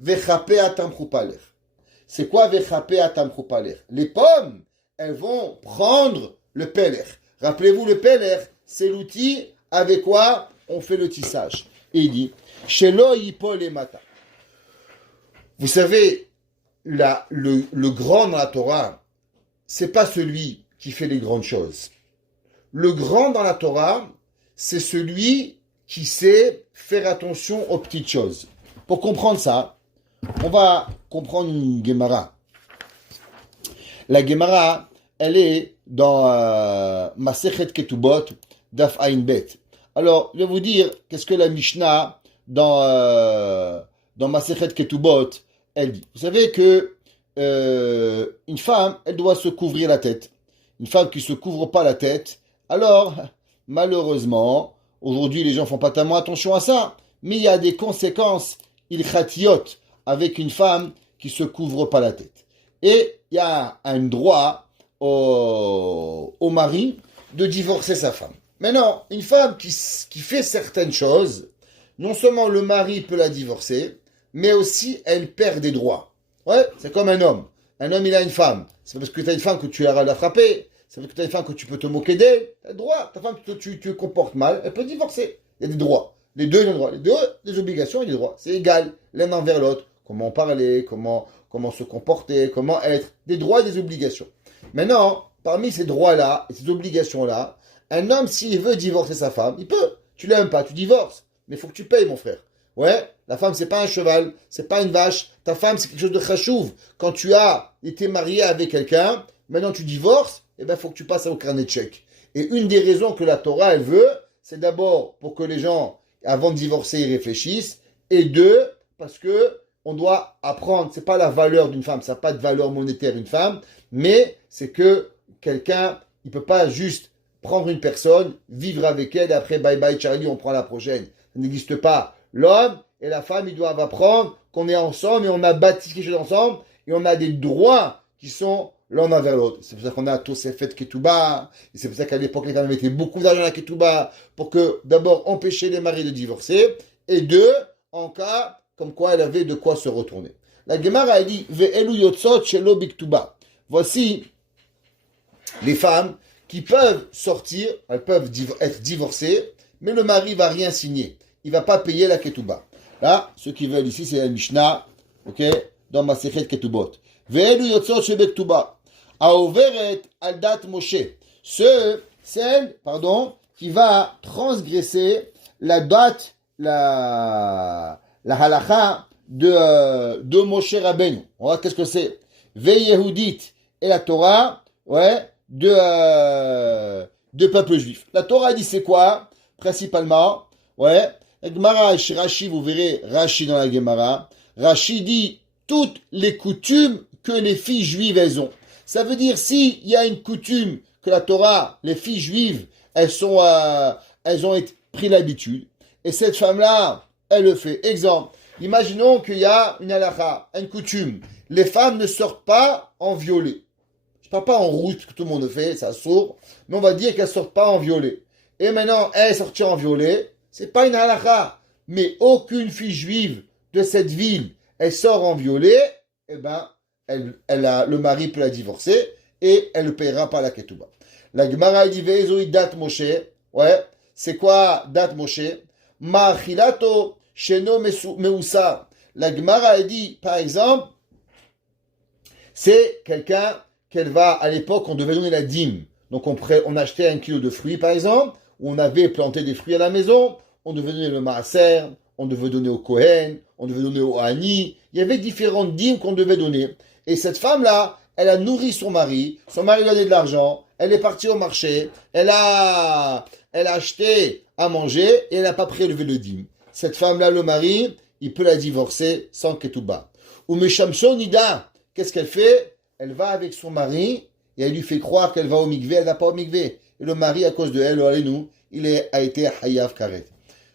Vechape Atam Chupalech. C'est quoi Vechape Atam Chupalech? Les pommes, elles vont prendre le pelech. Rappelez-vous, le pelech, c'est l'outil avec quoi on fait le tissage. Et il dit, Shelo Yipol et Mata. Vous savez, le grand dans la Torah, c'est pas celui qui fait les grandes choses. Le grand dans la Torah, c'est celui qui sait faire attention aux petites choses. Pour comprendre ça, on va comprendre une Gemara. La Gemara, elle est dans Masechet Ketubot, Daf Ayin Bet. Alors, je vais vous dire, qu'est-ce que la Mishnah, dans Masechet Ketubot, elle dit. Vous savez que une femme, elle doit se couvrir la tête. Une femme qui ne se couvre pas la tête, alors, malheureusement, aujourd'hui, les gens font pas tellement attention à ça, mais il y a des conséquences ilchatiot avec une femme qui se couvre pas la tête. Et il y a un droit au mari de divorcer sa femme. Maintenant, une femme qui fait certaines choses, non seulement le mari peut la divorcer, mais aussi elle perd des droits. Ouais, c'est comme un homme. Un homme, il a une femme. C'est pas parce que tu as une femme que tu as la frapper. C'est parce que tu as une femme que tu peux te moquer d'elle. Tu as le droit. Ta femme, tu te comportes mal, elle peut divorcer. Il y a des droits. Les deux, ils ont le droit. Les deux, des obligations et des droits. C'est égal, l'un envers l'autre. Comment parler, comment se comporter, comment être. Des droits et des obligations. Maintenant, parmi ces droits-là et ces obligations-là, un homme, s'il veut divorcer sa femme, il peut. Tu l'aimes pas, tu divorces. Mais il faut que tu payes, mon frère. Ouais, la femme, c'est pas un cheval, c'est pas une vache. Ta femme, c'est quelque chose de chachouv. Quand tu as été marié avec quelqu'un, maintenant tu divorces, eh ben, il faut que tu passes au carnet de chèques. Et une des raisons que la Torah, elle veut, c'est d'abord pour que les gens, avant de divorcer, ils réfléchissent. Et deux, parce que on doit apprendre, c'est pas la valeur d'une femme, ça n'a pas de valeur monétaire une femme, mais c'est que quelqu'un, il peut pas juste prendre une personne, vivre avec elle, et après, bye bye Charlie, on prend la prochaine. Ça n'existe pas. L'homme et la femme, ils doivent apprendre qu'on est ensemble et on a bâti quelque chose ensemble et on a des droits qui sont l'un envers l'autre. C'est pour ça qu'on a tous ces fêtes Ketouba. Et c'est pour ça qu'à l'époque, les femmes mettaient beaucoup d'argent à la Ketouba pour que, d'abord, empêcher les maris de divorcer et deux, en cas comme quoi elle avait de quoi se retourner. La Gemara a dit Ve'elu yotzot shelo biktuba. Voici les femmes qui peuvent sortir, elles peuvent être divorcées, mais le mari va rien signer. Il va pas payer la ketouba. Là, ceux qui veulent ici, c'est la Mishnah, ok, dans ma Masechet Ketubot. Ve'elu yotzot shelo biktuba. Aoveret al dat Moshe. Celle, qui va transgresser la date, la halakha de Moshe Rabbeinu. On va voir qu'est-ce que c'est. Ve'yehudit et la Torah, ouais, de peuple juif. La Torah dit c'est quoi? Principalement, ouais, la Gemara, chez Rashi, vous verrez Rashi dans la Gemara. Rashi dit toutes les coutumes que les filles juives elles ont. Ça veut dire s'il y a une coutume que la Torah, les filles juives, elles ont pris l'habitude. Et cette femme-là, elle le fait. Exemple, imaginons qu'il y a une halakha, une coutume. Les femmes ne sortent pas en violet. Je ne parle pas en rouge, que tout le monde le fait, ça sourd. Mais on va dire qu'elles ne sortent pas en violet. Et maintenant, elle est sortie en violet. C'est pas une halakha. Mais aucune fille juive de cette ville, elle sort en violet. Eh ben, le mari peut la divorcer et elle ne paiera pas la ketouba. La Gemara dit Ve'ezoi dat Moshe. Ouais, c'est quoi dat Moshe? Ma'achilato sheno meusa. La Gemara dit, par exemple, c'est quelqu'un qu'elle va, à l'époque, on devait donner la dîme. Donc on achetait 1 kilo de fruits, par exemple, ou on avait planté des fruits à la maison, on devait donner le maaser, on devait donner au Kohen, on devait donner au Hani. Il y avait différentes dîmes qu'on devait donner. Et cette femme-là, elle a nourri son mari lui a donné de l'argent, elle est partie au marché, elle a acheté à manger et elle n'a pas prélevé le dîme. Cette femme-là, le mari, il peut la divorcer sans ketouba. Ou Meshamshon Nida, qu'est-ce qu'elle fait? Elle va avec son mari et elle lui fait croire qu'elle va au mikvé, elle ne va pas au mikvé. Et le mari, à cause de elle, a été hayav karet.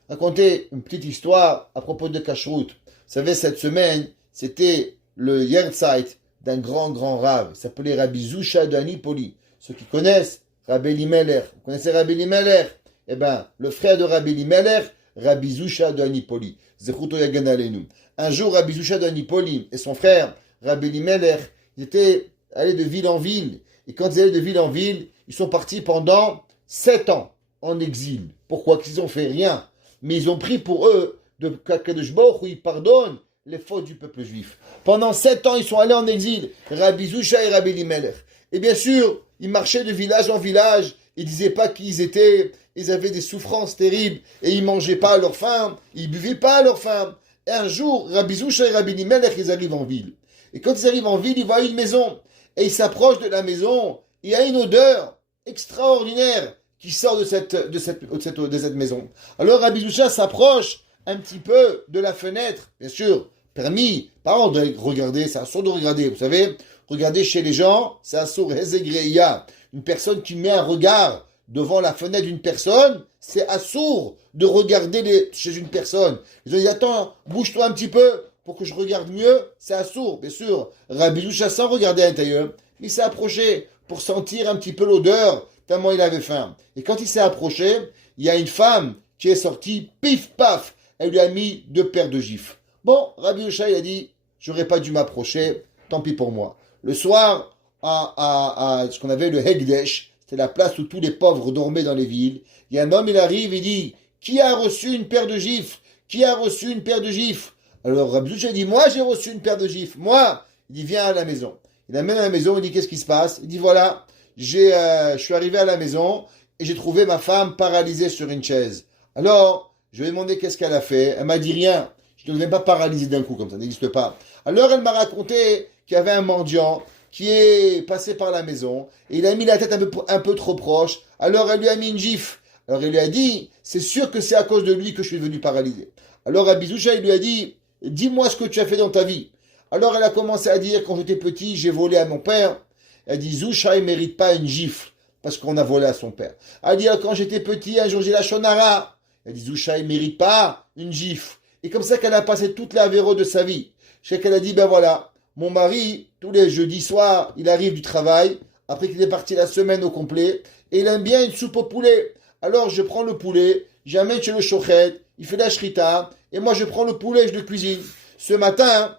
Raconter une petite histoire à propos de kashrut. Vous savez, cette semaine, c'était le Yerzeit d'un grand rave. Il s'appelait Rabbi Zusha de Anipoli. Ceux qui connaissent Rabbi Elimelech. Vous connaissez Rabbi Elimelech? Eh bien, le frère de Rabbi Elimelech, Rabbi Zusha de Anipoli. Zechuto Yagan Aleinu. Un jour, Rabbi Zusha de Anipoli et son frère, Rabbi Elimelech, ils étaient allés de ville en ville. Et quand ils allaient de ville en ville, ils sont partis pendant 7 ans en exil. Pourquoi? Qu'ils n'ont fait rien. Mais ils ont pris pour eux de Kadosh Baruch où ils pardonnent les fautes du peuple juif. Pendant 7 ans, ils sont allés en exil. Rabbi Zusha et Rabbi Elimelech. Et bien sûr, ils marchaient de village en village. Ils ne disaient pas qui ils étaient. Ils avaient des souffrances terribles. Et ils ne mangeaient pas à leur faim. Ils ne buvaient pas à leur faim. Et un jour, Rabbi Zusha et Rabbi Elimelech, ils arrivent en ville. Et quand ils arrivent en ville, ils voient une maison. Et ils s'approchent de la maison. Il y a une odeur extraordinaire qui sort de cette maison. Alors Rabbi Zusha s'approche un petit peu de la fenêtre. Bien sûr, permis, pas on doit regarder, c'est assourd de regarder. Vous savez, regarder chez les gens, c'est assourd hezegreia. Une personne qui met un regard devant la fenêtre d'une personne, c'est assourd de regarder chez une personne. Ils ont dit, attends, bouge-toi un petit peu pour que je regarde mieux. C'est assourd, bien sûr. Rabbi Zusha, sans regarder à l'intérieur, il s'est approché pour sentir un petit peu l'odeur, tellement il avait faim. Et quand il s'est approché, il y a une femme qui est sortie, pif paf, elle lui a mis 2 paires de gifles. Bon, Rabbi Zusha, il a dit, j'aurais pas dû m'approcher, tant pis pour moi. Le soir, à ce qu'on avait le Hekdesh, c'était la place où tous les pauvres dormaient dans les villes, il y a un homme, il arrive, il dit, qui a reçu une paire de gifles? Qui a reçu une paire de gifles? Alors Rabbi Zusha dit, moi j'ai reçu une paire de gifles, moi. Il dit, viens à la maison. Il l'amène à la maison, il dit, qu'est-ce qui se passe? Il dit, voilà, je suis arrivé à la maison et j'ai trouvé ma femme paralysée sur une chaise. Alors, je lui ai demandé qu'est-ce qu'elle a fait. Elle m'a dit rien. Je ne devais pas paralyser d'un coup, comme ça n'existe pas. Alors, elle m'a raconté qu'il y avait un mendiant qui est passé par la maison et il a mis la tête un peu trop proche. Alors, elle lui a mis une gifle. Alors, elle lui a dit, c'est sûr que c'est à cause de lui que je suis devenu paralysé. Alors, Rabbi Zusha, il lui a dit, dis-moi ce que tu as fait dans ta vie. Alors, elle a commencé à dire, quand j'étais petit, j'ai volé à mon père. Elle dit, Zusha, il ne mérite pas une gifle parce qu'on a volé à son père. Elle dit, quand j'étais petit, un jour, j'ai la shonara. Elle dit, Zusha, il ne mérite pas une gifle. Et comme ça qu'elle a passé toute la véro de sa vie. Je sais qu'elle a dit, ben voilà, mon mari, tous les jeudis soirs, il arrive du travail, après qu'il est parti la semaine au complet, et il aime bien une soupe au poulet. Alors, je prends le poulet, j'amène chez le shochet, il fait la shrita, et moi, je prends le poulet et je le cuisine. Ce matin,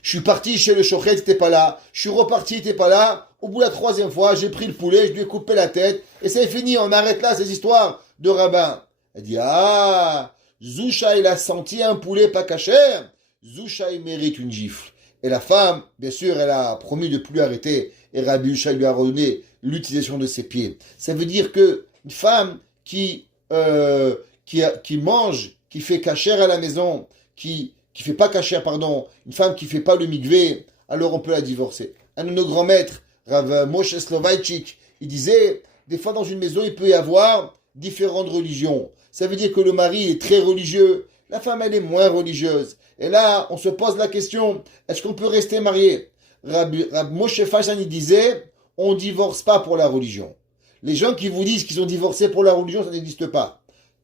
je suis parti chez le shochet, il n'était pas là. Je suis reparti, il n'était pas là. Au bout de la 3e fois, j'ai pris le poulet, je lui ai coupé la tête. Et c'est fini, on arrête là ces histoires de rabbin. Elle dit, ah, Zusha, il a senti un poulet pas cachère. Zusha, il mérite une gifle. Et la femme, bien sûr, elle a promis de ne plus arrêter. Et Rabbi Zusha lui a redonné l'utilisation de ses pieds. Ça veut dire que une femme qui mange, qui fait cachère à la maison, qui fait pas cachère, pardon, une femme qui fait pas le mikvé, alors on peut la divorcer. Un de nos grands maîtres, Rav Moshe Soloveitchik, il disait, des fois dans une maison, il peut y avoir différentes religions. Ça veut dire que le mari est très religieux, la femme elle est moins religieuse. Et là, on se pose la question, est-ce qu'on peut rester marié? Rav Moshe Fashan, il disait, on divorce pas pour la religion. Les gens qui vous disent qu'ils ont divorcé pour la religion, ça n'existe pas.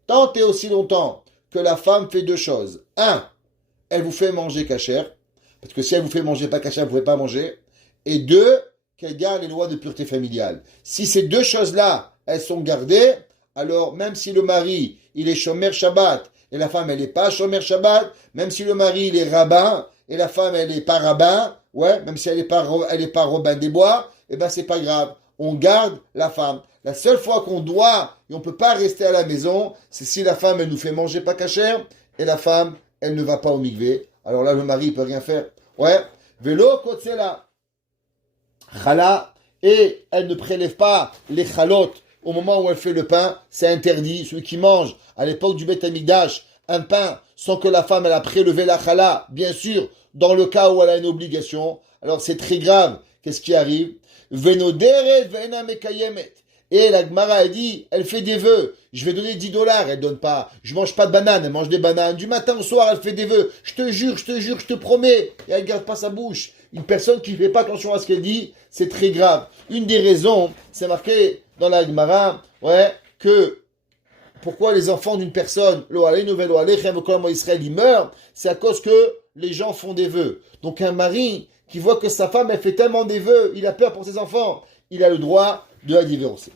Tant et aussi longtemps que la femme fait 2 choses. 1, elle vous fait manger cachère, parce que si elle vous fait manger pas cachère, vous ne pouvez pas manger. Et 2, qu'elle garde les lois de pureté familiale. Si ces 2 choses-là, elles sont gardées, alors même si le mari, il est shomer Shabbat, et la femme, elle n'est pas shomer Shabbat, même si le mari, il est rabbin, et la femme, elle n'est pas rabbin, ouais, même si elle est pas Robin des Bois, eh ben c'est pas grave. On garde la femme. La seule fois qu'on doit et on peut pas rester à la maison, c'est si la femme elle nous fait manger pas cachère et la femme elle ne va pas au mikvé. Alors là le mari il peut rien faire. Ouais, vélo là. Chala et elle ne prélève pas les chalotes au moment où elle fait le pain, c'est interdit. Celui qui mange à l'époque du Beth Amikdash un pain sans que la femme elle a prélevé la chala, bien sûr, dans le cas où elle a une obligation, alors c'est très grave. Qu'est-ce qui arrive? Venoderet vena mekayemet. Et la Gemara a dit, elle fait des vœux. Je vais donner 10 dollars, elle donne pas. Je mange pas de bananes, elle mange des bananes. Du matin au soir, elle fait des vœux. Je te jure, je te promets. Et elle garde pas sa bouche. Une personne qui ne fait pas attention à ce qu'elle dit, c'est très grave. Une des raisons, c'est marqué dans la Gemara, ouais, que pourquoi les enfants d'une personne, Israël, ils meurent, c'est à cause que les gens font des vœux. Donc un mari qui voit que sa femme, elle fait tellement des vœux, il a peur pour ses enfants, il a le droit de la divorcer.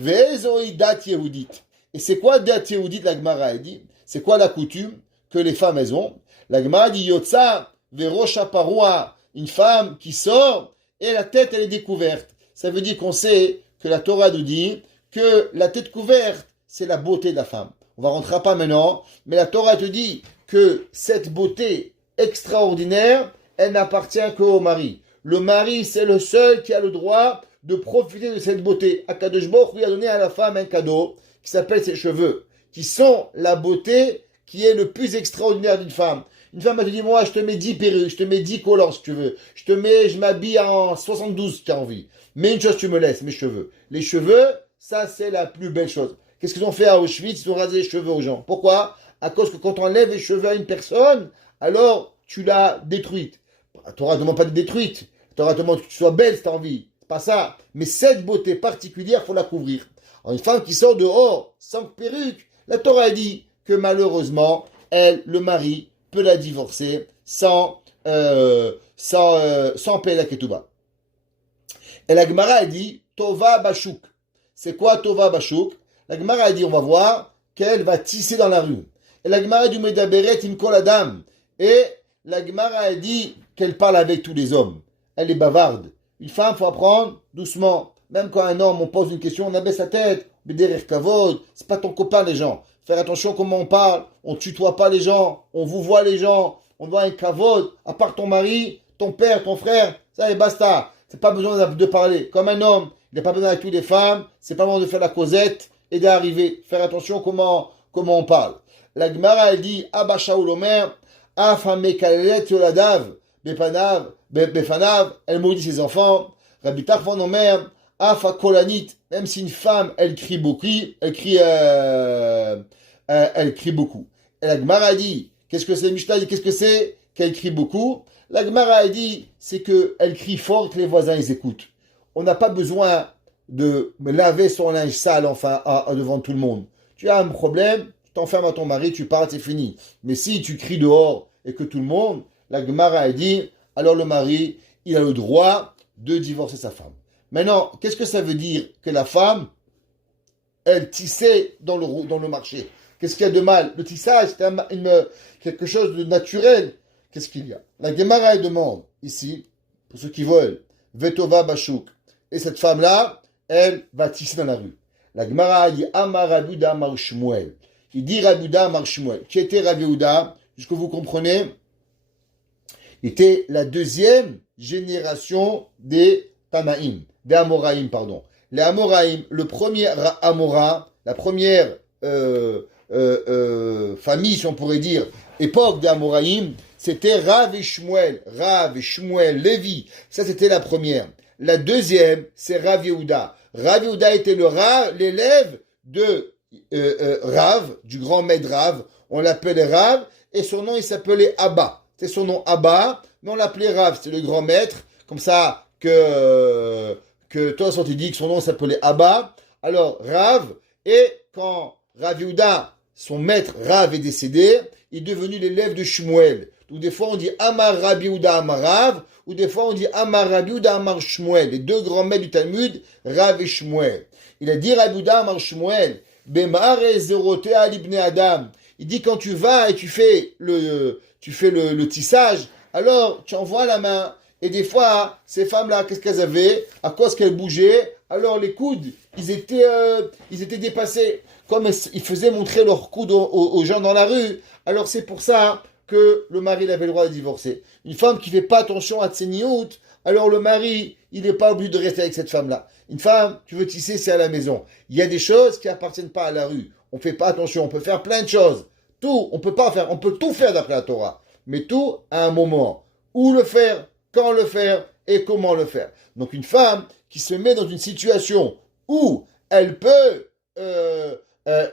Et c'est quoi dat yehudit, la Gemara a dit? C'est quoi la coutume que les femmes, elles ont? La Gemara dit yotza verosha parua, une femme qui sort et la tête, elle est découverte. Ça veut dire qu'on sait que la Torah nous dit que la tête couverte, c'est la beauté de la femme. On va rentrer pas maintenant, mais la Torah te dit que cette beauté extraordinaire, elle n'appartient qu'au mari. Le mari, c'est le seul qui a le droit de profiter de cette beauté. Akadosh Baruch lui a donné à la femme un cadeau qui s'appelle ses cheveux, qui sont la beauté qui est le plus extraordinaire d'une femme. Une femme, elle te dit, moi, je te mets 10 perruques, je te mets 10 collants, si tu veux. Je m'habille en 72, si tu as envie. Mais une chose, tu me laisses, mes cheveux. Les cheveux, ça, c'est la plus belle chose. Qu'est-ce qu'ils ont fait à Auschwitz? Ils ont rasé les cheveux aux gens. Pourquoi? À cause que quand on enlève les cheveux à une personne, alors tu l'as détruite. La Torah ne demande pas de détruite. La Torah demande que tu sois belle si tu as envie. C'est pas ça. Mais cette beauté particulière, il faut la couvrir. Alors, une femme qui sort dehors sans perruque, la Torah a dit que malheureusement, elle, le mari, peut la divorcer sans payer la ketouba. Et la Gemara a dit Tova Bashuk. C'est quoi Tova Bashuk? La Gemara a dit, on va voir, qu'elle va tisser dans la rue. Et la Gemara a dit Medaberet Imkol Adam. Et la Gemara a dit qu'elle parle avec tous les hommes. Elle est bavarde. Une femme, il faut apprendre doucement. Même quand un homme, on pose une question, on abaisse sa tête. Bederer Kavod, c'est pas ton copain, les gens. Faire attention comment on parle. On tutoie pas les gens. On vous voit les gens. On doit un Kavod. À part ton mari, ton père, ton frère, ça et basta. C'est pas besoin de parler. Comme un homme, il n'a pas besoin avec toutes les femmes. C'est pas besoin de faire la causette et d'arriver. Faire attention comment on parle. La Gemara, elle dit, Abba Shaul Omer, Afa Mekalelet Yoladav, Befanav, elle maudit ses enfants. Rabbi Tarfon Omer, Afa Kolanit, même si une femme, elle crie beaucoup, elle crie beaucoup. Et la Gemara dit, qu'est-ce que c'est, Mishnah dit, qu'est-ce que c'est qu'elle crie beaucoup? La Gemara dit, c'est qu'elle crie fort que les voisins, ils écoutent. On n'a pas besoin de laver son linge sale, enfin, devant tout le monde. Tu as un problème, tu t'enfermes à ton mari, tu parles, c'est fini. Mais si tu cries dehors et que tout le monde, la Gemara a dit, alors le mari, il a le droit de divorcer sa femme. Maintenant, qu'est-ce que ça veut dire que la femme, elle tissait dans le marché? Qu'est-ce qu'il y a de mal? Le tissage, c'est quelque chose de naturel. Qu'est-ce qu'il y a? La Gemara elle demande, ici, pour ceux qui veulent, Vetova Bashuk. Et cette femme-là, elle va tisser dans la rue. La Gemara dit Amar Rabiuda Amar Shmuel. Il dit Rabiuda Amar Shmuel. Qui était Rabiuda? Jusque vous comprenez? Il était la deuxième génération des Tanaïm, des Amoraïm, pardon. Les Amoraïm, le premier Amora, la première famille, si on pourrait dire, époque des Amoraïm, c'était Rav et Shmuel, Lévi. Ça, c'était la première. La deuxième, c'est Rav Yehuda. Rav Yehuda était l'élève de Rav, du grand maître Rav. On l'appelait Rav, et son nom, il s'appelait Abba. C'est son nom Abba, mais on l'appelait Rav, c'est le grand maître. Comme ça que toi, tu dis que son nom s'appelait Abba. Alors, Rav, et quand Rav Yehuda, son maître Rav est décédé, il est devenu l'élève de Shmuel. Donc des fois on dit Amar Rabbi Yehuda Amar Rav, ou des fois on dit Amar Rabbi Yehuda Amar Shmuel. Les deux grands maîtres du Talmud, Rav et Shmuel. Il a dit Rabbi Yehuda Amar Shmuel, Bemare Zerotea Libne Adam. Il dit quand tu vas et tu fais le tissage, alors tu envoies la main. Et des fois, ces femmes-là, qu'est-ce qu'elles avaient? À cause qu'elles bougeaient, alors les coudes, ils étaient dépassés. Comme ils faisaient montrer leurs coudes aux gens dans la rue, alors c'est pour ça que le mari il avait le droit de divorcer. Une femme qui fait pas attention à Tseniout, alors le mari, il n'est pas obligé de rester avec cette femme-là. Une femme, tu veux tisser, c'est à la maison. Il y a des choses qui appartiennent pas à la rue. On fait pas attention, on peut faire plein de choses. Tout, on peut pas faire, on peut tout faire d'après la Torah. Mais tout à un moment. Où le faire, quand le faire et comment le faire. Donc une femme qui se met dans une situation où elle peut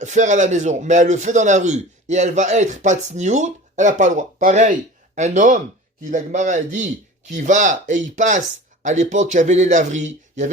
faire à la maison, mais elle le fait dans la rue, et elle va être patsniout, elle n'a pas le droit. Pareil, un homme, qui la Gemara a dit, qui va et il passe, à l'époque il y avait les laveries, il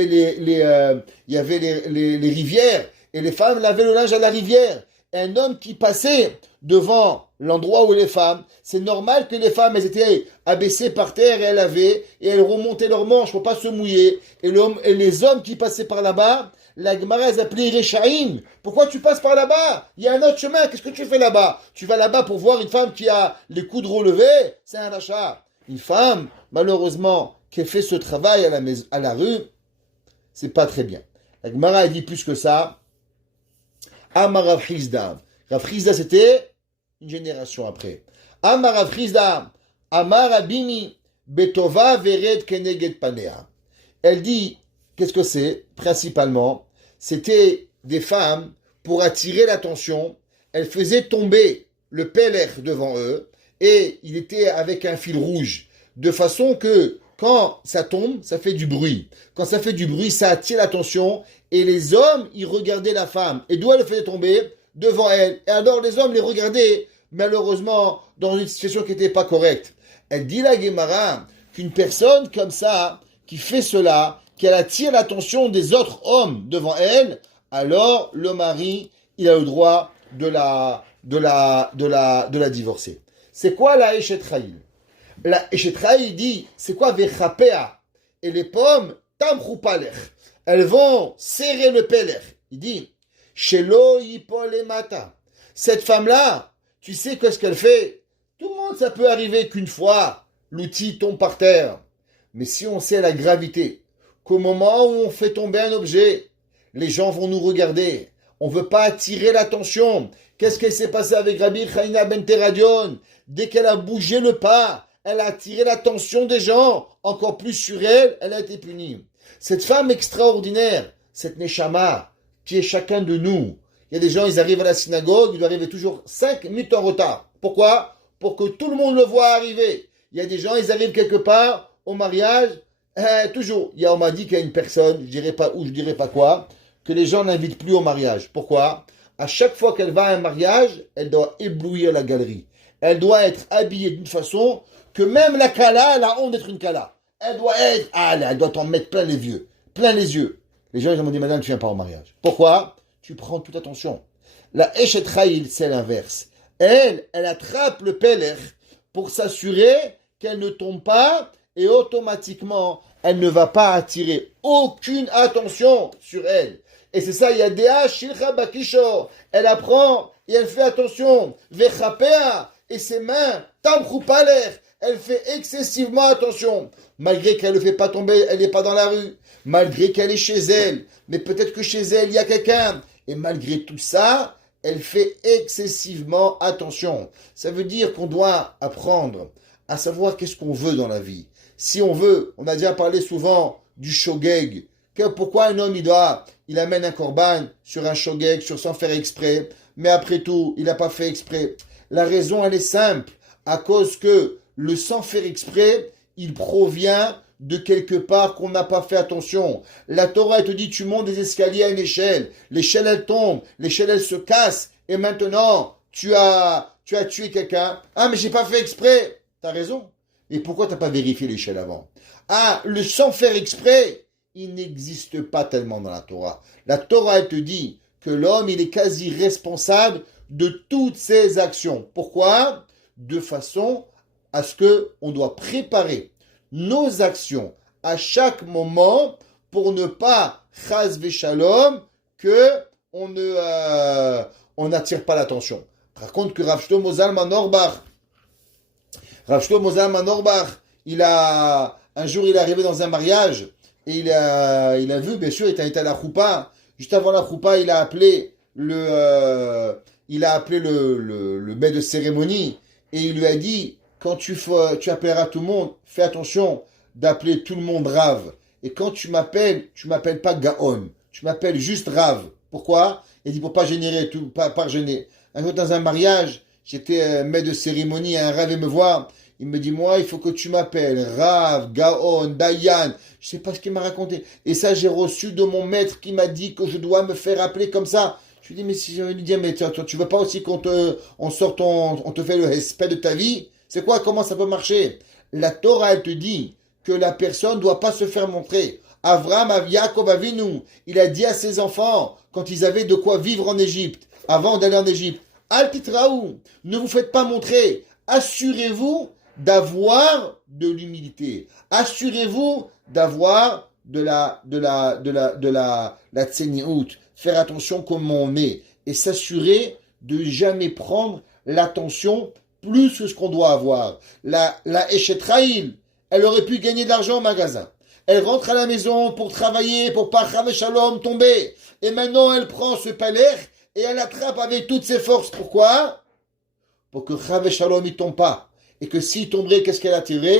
y avait les rivières, et les femmes lavaient le linge à la rivière. Et un homme qui passait devant l'endroit où les femmes, c'est normal que les femmes, elles étaient abaissées par terre et elles lavaient, et elles remontaient leurs manches pour pas se mouiller. Et les hommes qui passaient par là-bas, la Gemara les appelait Rechaim. Pourquoi tu passes par là-bas? Il y a un autre chemin, qu'est-ce que tu fais là-bas? Tu vas là-bas pour voir une femme qui a les coudes relevés? C'est un rachat. Une femme, malheureusement, qui fait ce travail à la rue, c'est pas très bien. La Gemara a dit plus que ça. Amar Rav Chizda. Rav Chizda, c'était une génération après. Amar Rav Chizda. Amar Abimi. Betova vered keneged panea. Elle dit, qu'est-ce que c'est? Principalement, c'était des femmes pour attirer l'attention. Elles faisaient tomber le peler devant eux et il était avec un fil rouge. De façon que quand ça tombe, ça fait du bruit. Quand ça fait du bruit, ça attire l'attention. Et les hommes, ils regardaient la femme. Et d'où elle faisait tomber? Devant elle. Et alors les hommes les regardaient, malheureusement, dans une situation qui n'était pas correcte. Elle dit la Gemara qu'une personne comme ça, qui fait cela, qu'elle attire l'attention des autres hommes devant elle, alors le mari, il a le droit de la divorcer. C'est quoi la Eshet Chayil? La Eshet Chayil dit, c'est quoi Vechapea? Et les pommes, Tamchou Palech. Elles vont serrer le peler. Il dit, Shelo Yipol Mata. Cette femme-là, tu sais qu'est-ce qu'elle fait? Tout le monde, ça peut arriver qu'une fois, l'outil tombe par terre. Mais si on sait la gravité, qu'au moment où on fait tomber un objet, les gens vont nous regarder. On ne veut pas attirer l'attention. Qu'est-ce qui s'est passé avec Rabbi Chaina ben Teradion? Dès qu'elle a bougé le pas, elle a attiré l'attention des gens. Encore plus sur elle, elle a été punie. Cette femme extraordinaire, cette Neshama, qui est chacun de nous. Il y a des gens, ils arrivent à la synagogue, ils doivent arriver toujours 5 minutes en retard. Pourquoi? Pour que tout le monde le voit arriver. Il y a des gens, ils arrivent quelque part au mariage, toujours. On m'a dit qu'il y a une personne, je dirais pas où, je dirais pas quoi, que les gens n'invitent plus au mariage. Pourquoi? À chaque fois qu'elle va à un mariage, elle doit éblouir la galerie. Elle doit être habillée d'une façon que même la kala, elle a honte d'être une kala. Elle doit être, elle doit t'en mettre plein les yeux. Plein les yeux. Les gens, ils m'ont dit, madame, tu viens pas au mariage. Pourquoi? Tu prends toute attention. La Eshet Chayil, c'est l'inverse. Elle attrape le peler pour s'assurer qu'elle ne tombe pas et automatiquement, elle ne va pas attirer aucune attention sur elle. Et c'est ça, il y a Dea Shilcha Bakishor. Elle apprend et elle fait attention. Vechapea et ses mains, Tamchou Palech. Elle fait excessivement attention. Malgré qu'elle ne le fait pas tomber, elle n'est pas dans la rue. Malgré qu'elle est chez elle. Mais peut-être que chez elle, il y a quelqu'un. Et malgré tout ça, elle fait excessivement attention. Ça veut dire qu'on doit apprendre à savoir qu'est-ce qu'on veut dans la vie. Si on veut, on a déjà parlé souvent du shogeg. Pourquoi un homme, il amène un korban sur un shogeg, sans faire exprès, mais après tout, il n'a pas fait exprès. La raison, elle est simple. À cause que le sans faire exprès, il provient de quelque part qu'on n'a pas fait attention. La Torah, elle te dit, tu montes des escaliers à une échelle. L'échelle, elle tombe. L'échelle, elle se casse. Et maintenant, tu as tué quelqu'un. Ah, mais j'ai pas fait exprès. T'as raison. Et pourquoi t'as pas vérifié l'échelle avant? Ah, le sans faire exprès, il n'existe pas tellement dans la Torah. La Torah, elle te dit que l'homme, il est quasi responsable de toutes ses actions. Pourquoi? De façon à ce que on doit préparer nos actions à chaque moment pour ne pas, chas v'shalom, que on n'attire pas l'attention. Raconte que Rav Shlomo Zalman Auerbach, il a Un jour, il est arrivé dans un mariage et il a vu, bien sûr, il était à la choupa. Juste avant la choupa, il a appelé le maître de cérémonie et il lui a dit, quand tu appelleras tout le monde, fais attention d'appeler tout le monde Rav. Et quand tu m'appelles pas Gaon. Tu m'appelles juste Rav. Pourquoi? Il dit pour pas pas gêner. Un jour dans un mariage, j'étais maître de cérémonie, un Rav est me voir. Il me dit, moi, il faut que tu m'appelles Rav, Gaon, Dayan. Je sais pas ce qu'il m'a raconté. Et ça, j'ai reçu de mon maître qui m'a dit que je dois me faire appeler comme ça. Je lui dis, mais si je lui dis, mais tu veux pas aussi on te fait le respect de ta vie? C'est quoi? Comment ça peut marcher? La Torah, elle te dit que la personne doit pas se faire montrer. Avram, Yaakov Avinu, il a dit à ses enfants, quand ils avaient de quoi vivre en Égypte, avant d'aller en Égypte, Al titraou, ne vous faites pas montrer. Assurez-vous d'avoir de l'humilité. Assurez-vous d'avoir de la tseniout. Faire attention comment on est. Et s'assurer de jamais prendre l'attention plus que ce qu'on doit avoir. La Eshetraïl, elle aurait pu gagner de l'argent au magasin. Elle rentre à la maison pour travailler, pour pas Chave Shalom tomber. Et maintenant, elle prend ce palais et elle attrape avec toutes ses forces. Pourquoi? Pour que Chave Shalom ne tombe pas. Et que s'il tomberait, qu'est-ce qu'elle a tiré?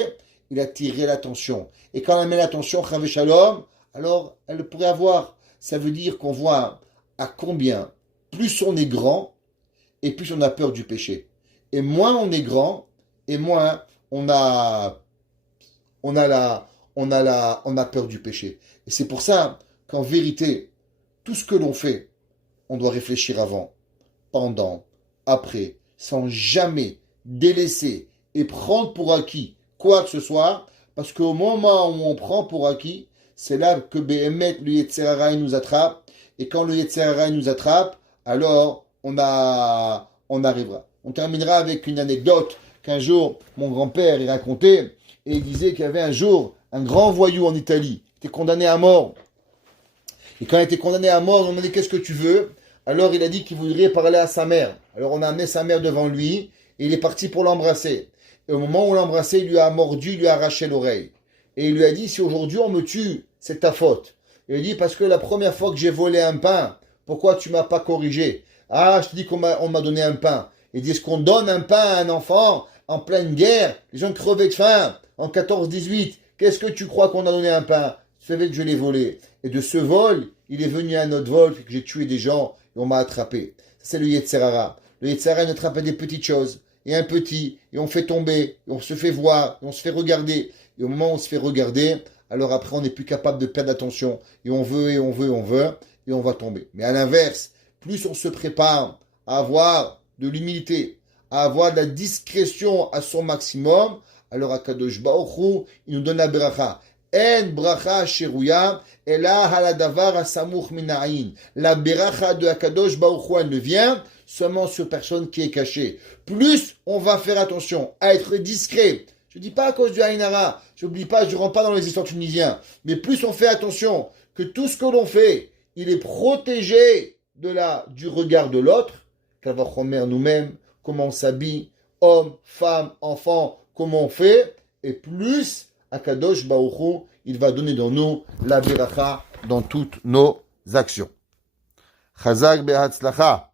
Il a tiré l'attention. Et quand elle met l'attention, Chave Shalom, alors elle pourrait avoir. Ça veut dire qu'on voit à combien plus on est grand et plus on a peur du péché. Et moins on est grand et moins on a peur du péché. Et c'est pour ça qu'en vérité, tout ce que l'on fait, on doit réfléchir avant, pendant, après, sans jamais délaisser et prendre pour acquis quoi que ce soit, parce qu'au moment où on prend pour acquis, c'est là que Béhémet, le Yetzer Hara, nous attrape, et quand le Yetzer Hara nous attrape, alors on arrivera. On terminera avec une anecdote qu'un jour, mon grand-père il racontait, et il disait qu'il y avait un jour un grand voyou en Italie, qui était condamné à mort. Et quand il était condamné à mort, on lui a demandé qu'est-ce que tu veux. Alors il a dit qu'il voudrait parler à sa mère. Alors on a amené sa mère devant lui, et il est parti pour l'embrasser. Et au moment où l'embrassait, il lui a mordu, il lui a arraché l'oreille. Et il lui a dit, si aujourd'hui on me tue, c'est ta faute. Il lui a dit, parce que la première fois que j'ai volé un pain, pourquoi tu m'as pas corrigé? Ah, je te dis qu'on m'a donné un pain. Il dit, est-ce qu'on donne un pain à un enfant en pleine guerre? Les gens crevaient de faim en 14-18. Qu'est-ce que tu crois qu'on a donné un pain? Tu savais que je l'ai volé. Et de ce vol, il est venu à un autre vol, que j'ai tué des gens et on m'a attrapé. Ça, c'est le Yetzer Hara. Le Yetzer Hara, il attrape des petites choses. Et un petit, et on fait tomber, et on se fait voir, et on se fait regarder. Et au moment où on se fait regarder, alors après on n'est plus capable de perdre attention. Et on veut, et on veut, et on va tomber. Mais à l'inverse, plus on se prépare à avoir de l'humilité, à avoir de la discrétion à son maximum, alors Akadosh Baruch Hu, il nous donne la bracha. En bracha sheruya, ela haladavar asamuch minayin. La bracha de Akadosh Baruch Hu, elle ne vient seulement sur personne qui est cachée. Plus on va faire attention à être discret. Je ne dis pas à cause du Haïnara, je ne rentre pas dans les histoires tunisiens, mais plus on fait attention que tout ce que l'on fait, il est protégé du regard de l'autre, qu'elle va remettre nous-mêmes, comment on s'habille, homme, femme, enfant, comment on fait, et plus Akadosh Baruch Hu, il va donner dans nous la beracha dans toutes nos actions. Chazak behatzlacha.